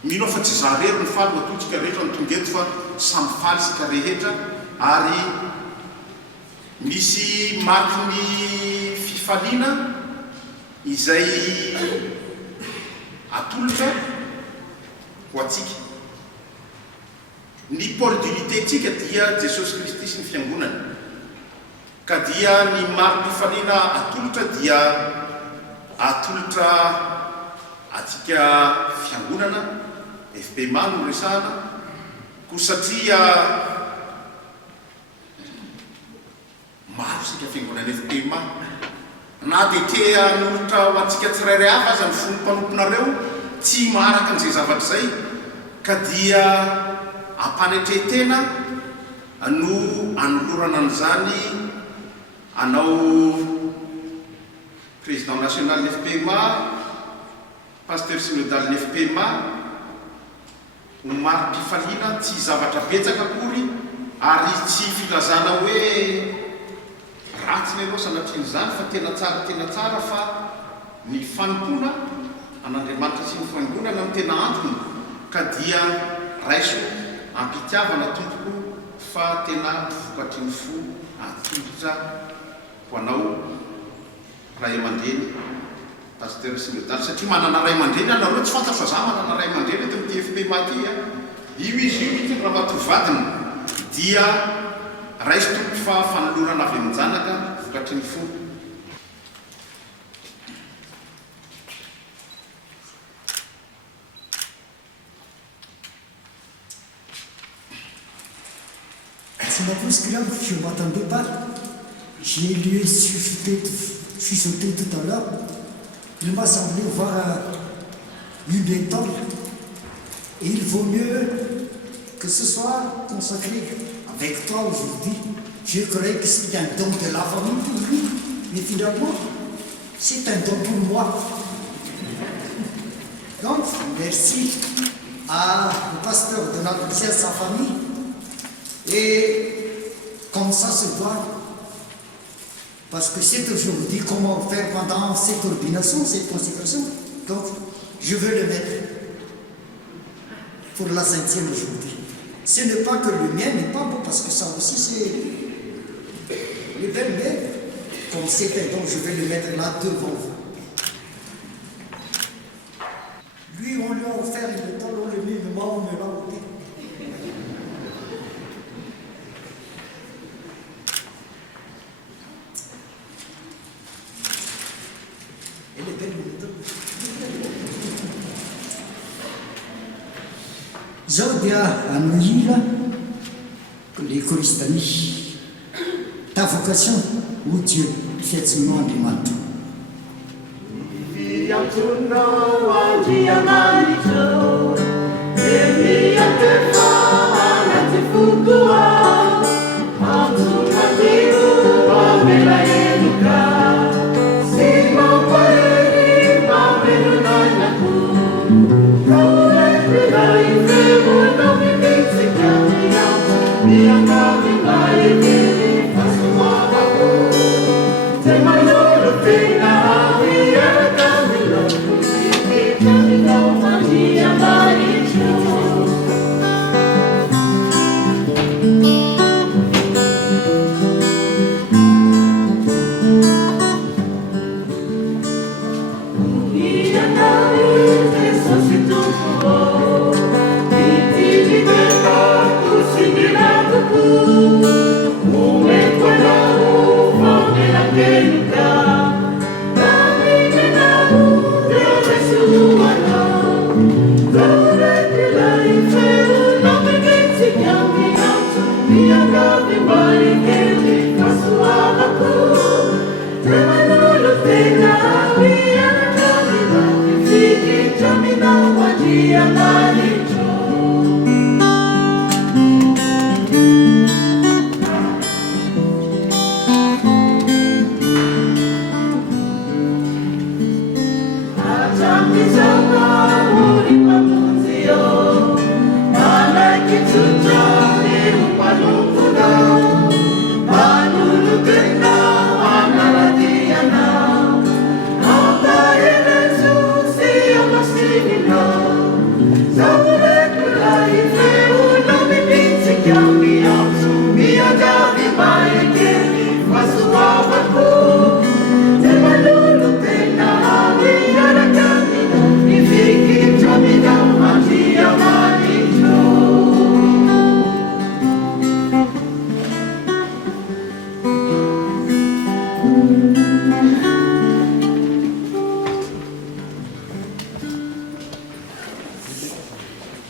mino fa tsy zarery ny faly matotsika rehetra ny tongeto fa samy faly sika rehetra ary misy maky ny fifaliana izay atolotra ho atsika ny pôle d'unité tsika dia Jesosy Kristy sy ny fiangonana ka dia ny mari-pifaliana atolotra dia atolotra atsika fiangonana FPMA no resahana ko satria maro sika fiangonana FPMA na dia te hanolotra ho antsika tsirairay hafa aza ny fonom-panomponareo tsy maharaka an'izay zavatra zay ka dia ampanetretena no anolorana an'izany anao président national ny FPMA, pasteur synodal ny FPMA, homary mpifaliana tsy zavatra betsaka akory ary tsy filazana hoe ratsy ny anao sanatriany zany fa tena tsara fa ny fanompona an'Andriamanitra sy ny fiangonana no tena antony ka dia raiso ampitiavana tompoko fa tena vokatry ny fo atolotra ho anao ray aman-dreny pasteur synodal satria manana ray aman-dreny anareo tsy fantatra fa za manana ray aman-dreny eto amin'ity FPMA ty io izy io mihitsy raha matovadina dia raiso tompo fa fanolorana avy amin-janaka vokatry ny fo. C'est ma plus grave, je ne m'attendais pas. J'ai lu chuchoter tout à l'heure. Il m'a semblé voir une étole. Et il vaut mieux que ce soit consacré avec toi aujourd'hui. Je croyais que c'était un don de la famille pour lui. Mais finalement, c'est un don pour moi. Donc, merci au pasteur de notre diocèse, sa famille. Et comme ça se doit, parce que c'est aujourd'hui comment faire pendant cette ordination, cette consécration. Donc, je veux le mettre pour la Saint-Sienne aujourd'hui. Ce n'est pas que le mien n'est pas beau, parce que ça aussi c'est le bel, mais comme c'est un don, je vais le mettre là devant vous. Lui, on lui a offert une étoile, on le met, le mort, on me l'a ôté. Elle est belle, l'étoile. Zodia Anoïla, les Coristani, ta vocation, ou Dieu, faites-moi du matin.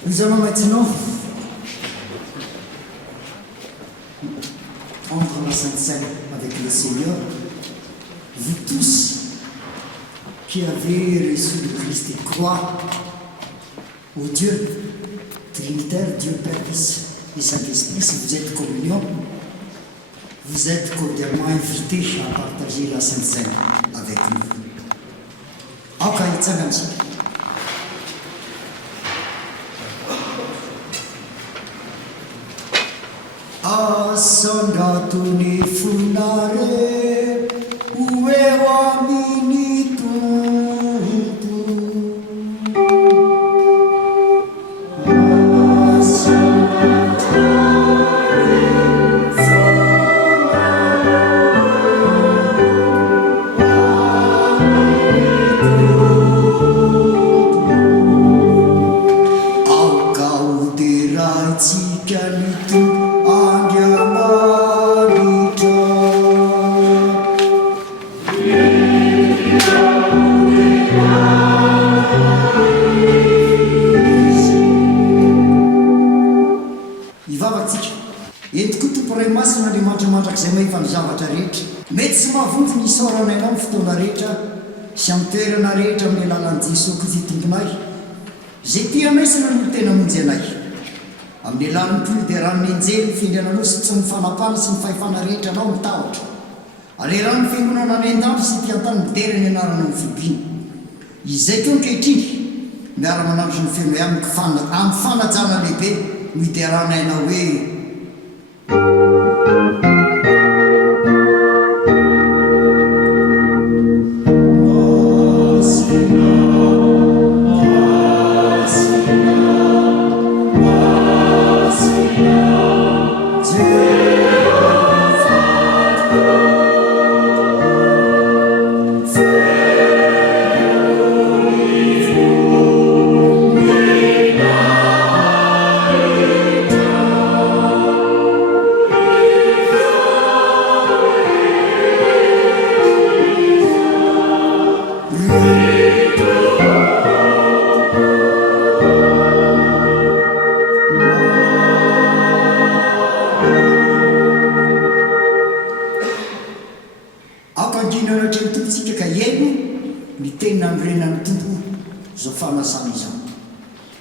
Nous allons maintenant prendre la Sainte Seine avec le Seigneur. Vous tous qui avez reçu le Christ et croix au Dieu Trinitaire, Dieu Père, Fils et Saint-Esprit, si vous êtes communion, vous êtes cordialement invités à partager la Sainte Seine avec nous. itsanga amitsika asondatony fonare oeo aminy tompo aukauderaitsica ny tompo andriamanitra ivavatsika entiko tompo ray masina le mandramandraka izay mahefa ny zavatra rehetra mety tsy mahavonjy ny isaoranainao ny fotoana rehetra sy amin'ny toerana rehetra amin'ny alalan'i Jesosy Kristy tomponay zay tianaisana no tena monjy anay amin'ny alalan'ny toy dia ranony anjely findriananao sy tsy ny fanapana sy ny fahefana rehetra anao mitahotra ale ranony fiangonana ny an-dafy sy tiantany midera ny anarana ny fibiana izay teo ankehitriny miara-manandro ny feno amin'ny fanajana lehibe no idiaranainao hoe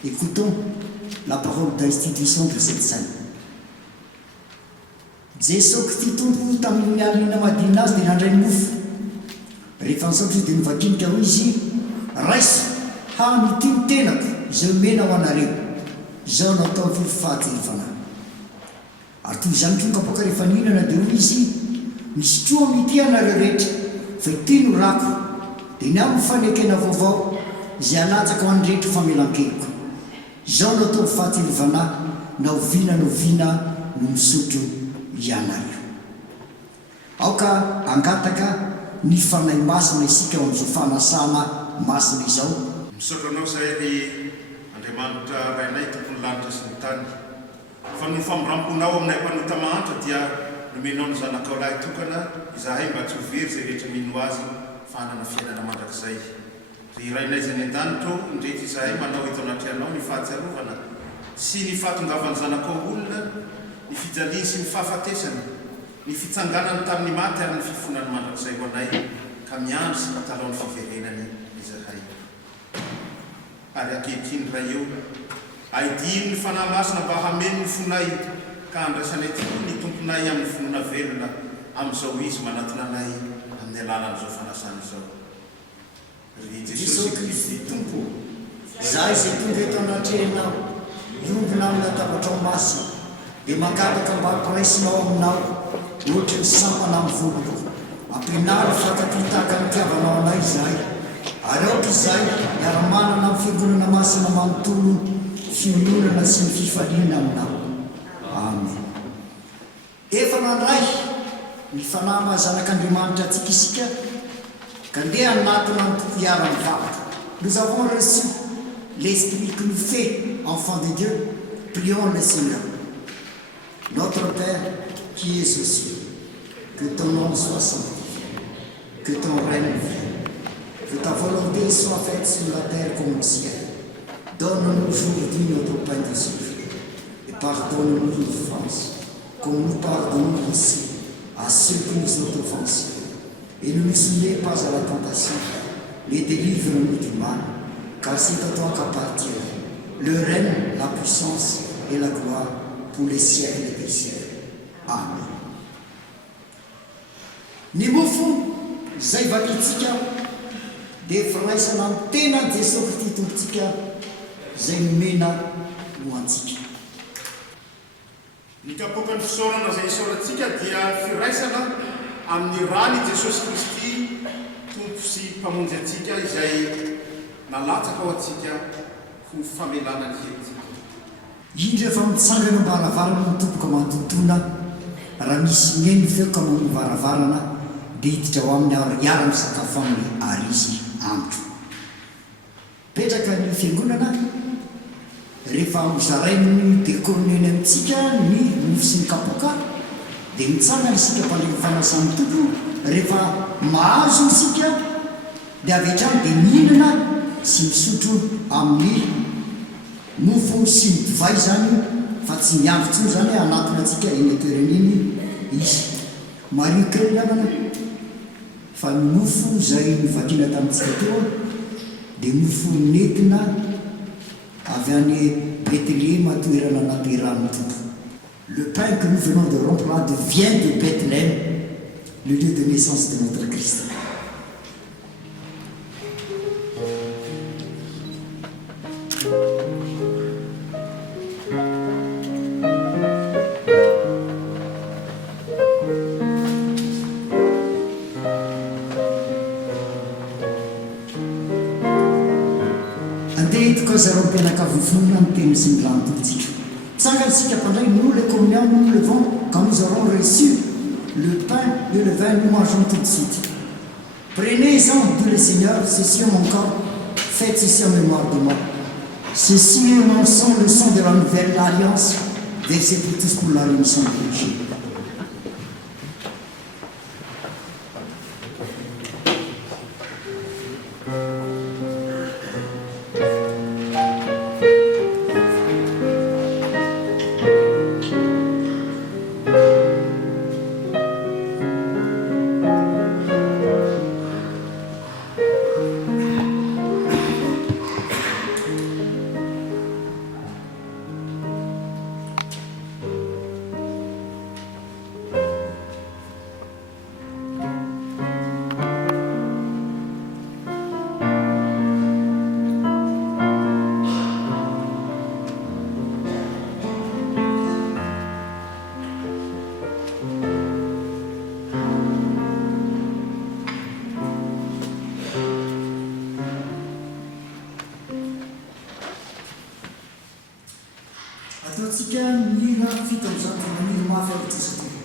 Écoutons la parole d'institution de cette scène. Jesosy Kristy tompo tamin'ny alina madina azy dia nandray ny mofo rehefa nisaotra izy dia nivakinika ho izy raiso hany ity ny tenako izay omena ho anareo izao natao ny fahaterefana ary toy izany tonkapoka rehefa nihinana dia hoy izy misy troa mity anareo rehetra fa ity no rako dia ny amin'ny fanekena vaovao izay alatsaka ho an'ny rehetra famelan-keliko izao no atao fahaterefana na oviana no misotro ianareo aoka angataka ny fanahy masina isika amin'izao fanasana masina izao misotro anao zay Andriamanitra rainay tompony lanitra sy ny tany fa no famoramponao aminay mpanota mahantra dia nomenao ny zanakao lahy tokana izahay mba tsy ho very zay rehetra mino azy fanana fiainana mandrakizay ry rainay zay ny an-danitro indreky izahay manao eto anatrianao ny fahatsiarovana sy ny fahatongavany zanakao olona ny fijaliany sy ny fahafatesany ny fitsanganany tamin'ny maty ary ny fifonany mandrakizay ho anay ka miandro sy matalao ny fiverenany izahay ary ankehitriny ray eo aidino ny fanahy masina mba hameno ny fonay ka andraisanay tokoa ny tomponay amin'ny fonona velona amin'izao izy manatonanay amin'ny alalan'izao fanasana izao ry Jesosy Kristy tompo zay izay tonga eto anatrehanao iombona amin'ny atabatrao masina dia mangataka mba hamparaisinao aminao ohatra ny sampana amin'ny voloko ampianary fakatitaka ny tiavanao anay izahay ary aoka izay miara-manana amin'ny fiangonana masina manontolo fiononana sy ny fifaliana aminao amen efa nandray ny fanahy mahazanak'Andriamanitra antsika isika ka ndeha anatona ny mpiara-mivavaka nous avons reçu l'esprit qui nous fait enfants de Dieu. Prions le Seigneur. Notre Père qui es aux cieux, que ton nom soit sanctifié, que ton règne vienne, que ta volonté soit faite sur la terre comme au ciel. Donne-nous aujourd'hui notre pain de ce jour et pardonne-nous nos offenses, comme nous pardonnons aussi à ceux qui nous ont offensés. Et ne nous soumets pas à la tentation, mais délivre-nous du mal, car c'est à toi qu'appartient le règne, la puissance et la gloire pour les siècles des siècles. Amen. Ni mofo zay vakitsika dia firaisana ny tena jesosy kristy tompontsika zay nomena ho antsika. Ny kapoka ny fisaorana izay isaorantsika dia firaisana amin'ny rany Jesosy Kristy tompo sy mpamonjy antsika izay nalatsaka ao antsika ho famelana ny hetintsika. Indro efa mitsangana mbaravarana ny tompoka mantontona raha misy miaino feoka manao varavarana dia hiditra ho amin'ny ariara misakafo amin'ny arizy andro. Petraka ny fiangonana rehefa mizarainy dekorneny amintsika ny mofo sy ny kapoka dia mitsangana isika mpandeha fanasan'ny tompo. Rehefa mahazo isika dia avy hatrany dia mihinana sy misotro amin'ny mofo sy ny divay zany fa tsy miandro tsony zany anatona antsika eny atoeran'iny izy. Mario kely amana fa ny mofo zay nivakina tamintsika teo dia mofo nentina avy any Bethléem atoerana naterahany tompo. Le pain que nous venons de rompre là vient de Bethléem, le lieu de naissance de notre Christ. Andeha hitoko zareo mpianakavy ny teny sy ny lany tompontsika. Tsangana isika mpandray, nous les communiants, nous le levons quand nous aurons reçu le pain et le vin, nous mangeons tout de suite. Prenez-en, dit le Seigneur, ceci est mon corps, faites ceci en mémoire de moi. Ceci est mon sang, le sang de la nouvelle alliance, versé pour tous pour la rémission des péchés. Ataontsika mihira fito amin'izany fa maniry mafy aby Jesosy Kristy.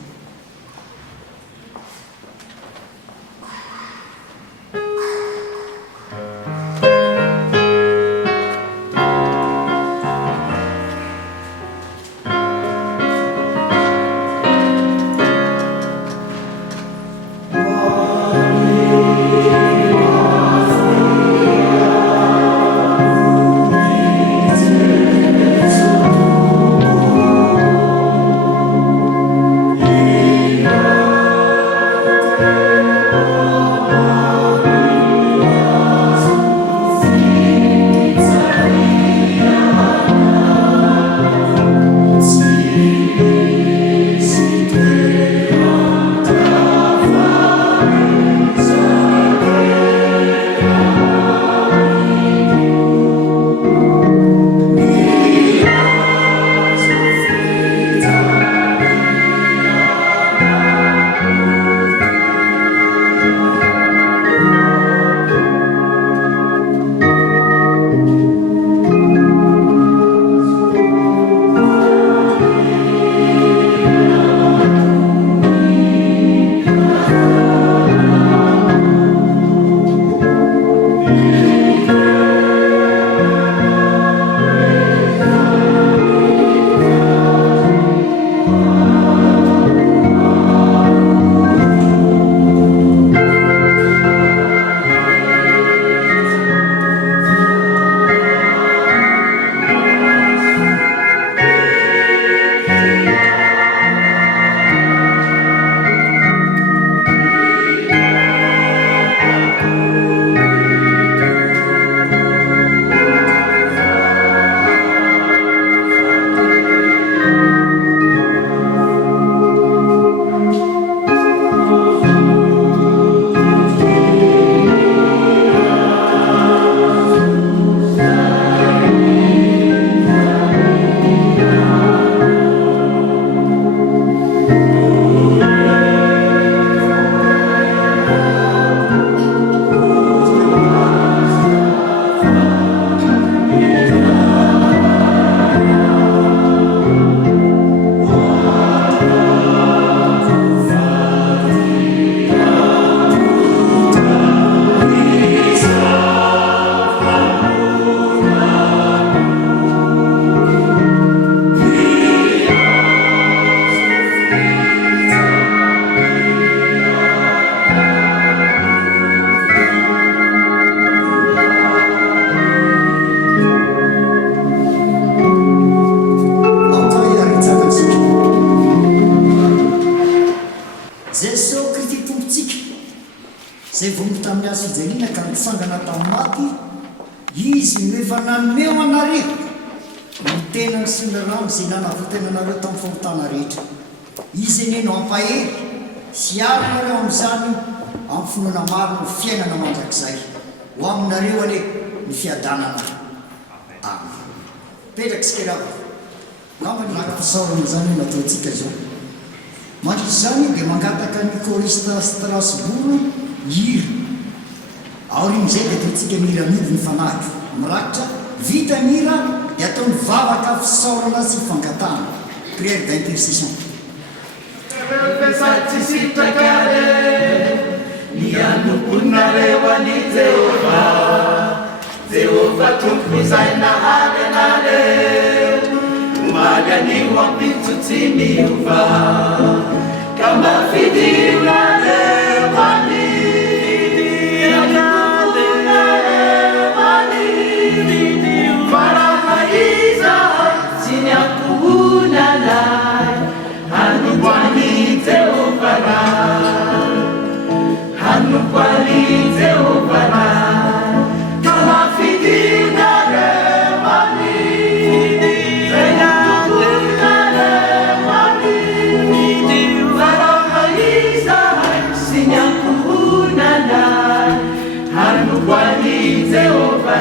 ka nitsangana tamin'ny maty izy noefa naneo anareo ny tenany sy ny rano zay nanavotenanareo tamin'ny fahotana rehetra izy eneno ampahery sy arynareo amin'izany amin'ny finoana maro ny fiainana mandrakizay ho aminareo ane ny fiadanana amen petraky sikerako ngambany rakafisaorana zany nataontsika zao mandritry zany dia mangataka ny choriste Strasbourg hira aorin'izay dia ataontsika mira midy ny fanahy mirakitra vita ny hira dia ataony vavaka fisaorana sy fangatana prière d'intercession Sisitrakale nianukunareo ani Jehova tumpu zaina halenale magani wampitsutini uva kama fidirale wani farahaiza sinyakuunala hanukwani Jehova kama fitina remani farahaiza sinyakuunana hanukwani Jehova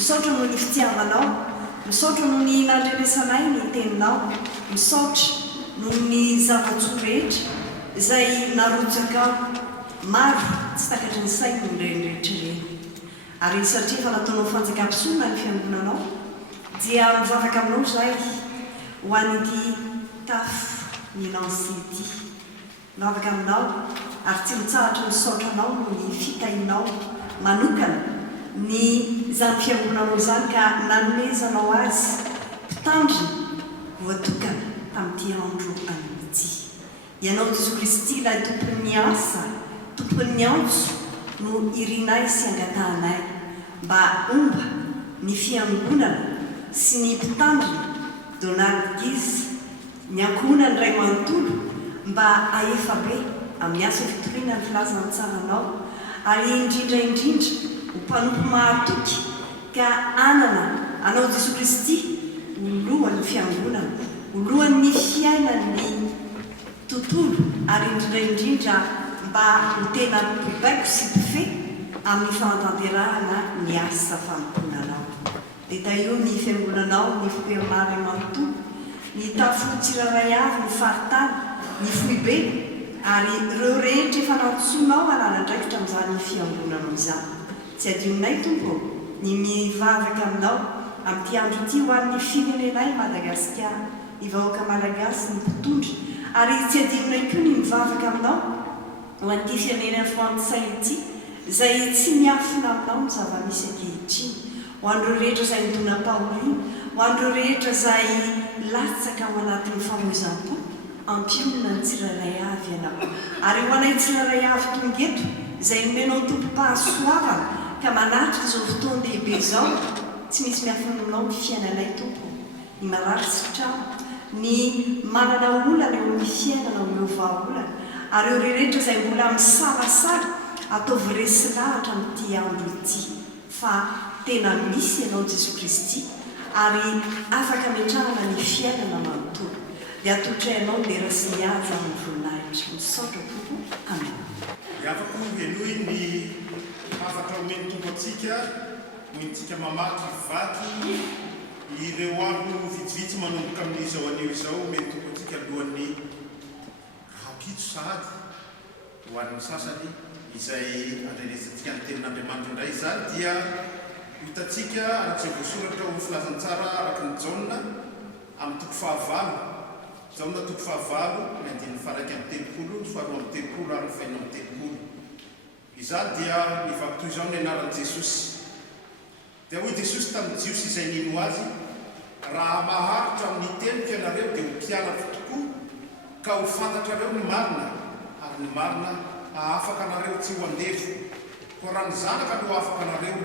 misaotra noho ny fitiavanao misaotra noho ny nandrenesanay ny teninao misaotra noho ny zava-tsoa rehetra izay narotsaka maro tsy takatry ny sainy ny rehetra reny ary satria fa nataonao fanjakam-pisoana ny fiangonanao dia mivavaka aminao zay ho an'ity tafo ny Nancy ity mivavaka aminao ary tsy mitsahatra misaotranao noho ny fitahinao manokana ny zany fiangonanao zany ka nanomezanao azy mpitandrina voatokana tamin'ity andro an'ity ianao Jesosy Kristy ilay tompon'ny asa tompon'ny antso no irinay sy angatahanay mba omba ny fiangonana sy ny mpitandrina Donald Giz ny ankohonany ray manontolo mba aefa be amin'ny asa fitoriana ny filazana tsaranao ary indrindra ho mpanompo mahatoky ka anana anao Jesosy Kristy olohan'ny fiangonana olohan'ny fiainan'ny tontolo ary indrindra mba ho tena mpibaiko sy mpife amin'ny fanatanterahana ny asa famponanao dia taio ny fiangonanao ny fipeonary manontolo ny tafo tsiraray avy ny faritany ny foibe ary ireo rehetra efa nantsoinao ananandraikitra amin'izany ny fiangonanao izany tsy adionay tompo ny mivavaka aminao amin'ity andro ity ho an'ny firenenay Madagasikara ny vahoaka malagasy ny mpitondry ary tsy adionay koa ny mivavaka aminao ho an'ity firenena frantsay ity izay tsy miafina aminao ny zava-misy ankehitriny ho an'ireo rehetra izay midona Paolina ho an'ireo rehetra izay latsaka ao anatin'ny famoizam-po ampionina ny tsiraray avy ianao ary ho anay tsiraray avy tongeto izay nomenao tompo-pahasoavana ka manatrika izao fotoana lehibe izao tsy misy miafinanao ny fiainanay tompo ny marary sitrano ny manana olana eo amin'ny fiainana amin'ireo vahaolana ary eo rehetra izay mbola misalasala ataovy resy lahatra amin'ity andro ity fa tena misy ianao Jesosy Kristy ary afaka metrahana ny fiainana manontolo dia atotray ianao lera sy mihaja amin'ny voninahitra misaotra tompo amen. Afaka alohi ny afaka omeny tompo atsika moentsika mamaky vaky ireo andro vitsivitsy manomboka amin'izao anio izao omeny tompo atsika alohan'ny rapitso sahady ho an'ny sasany izay andrenesantsika ny tenin'Andriamanitra indray zany dia hitatsika araky voasoratra ho filazantsara araky ny Jaona amin'ny toko fahavalo Jaona toko fahavalo ny andin'ny faraiky amin'ny telopolo ny faharoa amin'ny telopolo ary ny faino amin'ny telopolo izany dia nivaky toy izao ny anaran'i Jesosy dia hoy Jesosy tamin'ny jiosy izay nino azy raha maharitra amin'ny teniko ianareo dia ho mpianatra tokoa ka ho fantatrareo ny marina ary ny marina ahafaka anareo tsy ho andefo ko raha ny zanaka no afaka anareo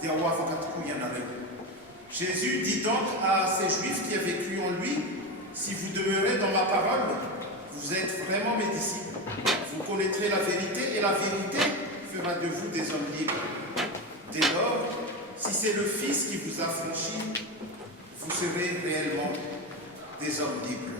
dia ho afaka tokoa ianareo. Jésus dit donc à ces Juifs qui avaient cru en lui, si vous demeurez dans ma parole, vous êtes vraiment mes disciples. Vous connaîtrez la vérité et la vérité fera de vous des hommes libres. Dès lors, si c'est le Fils qui vous a franchi, vous serez réellement des hommes libres.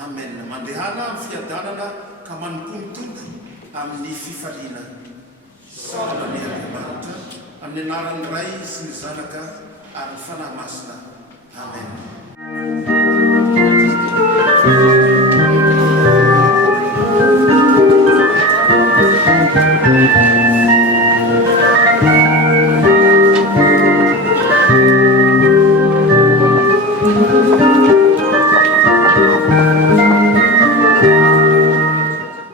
Amen. Mandehana amin'ny fiadanana ka manompo ny tompo amin'ny fifaliana. Saola ny Andriamanitra amin'ny anaran'ny Ray sy ny Zanaka ary ny fanahy masina. Amen.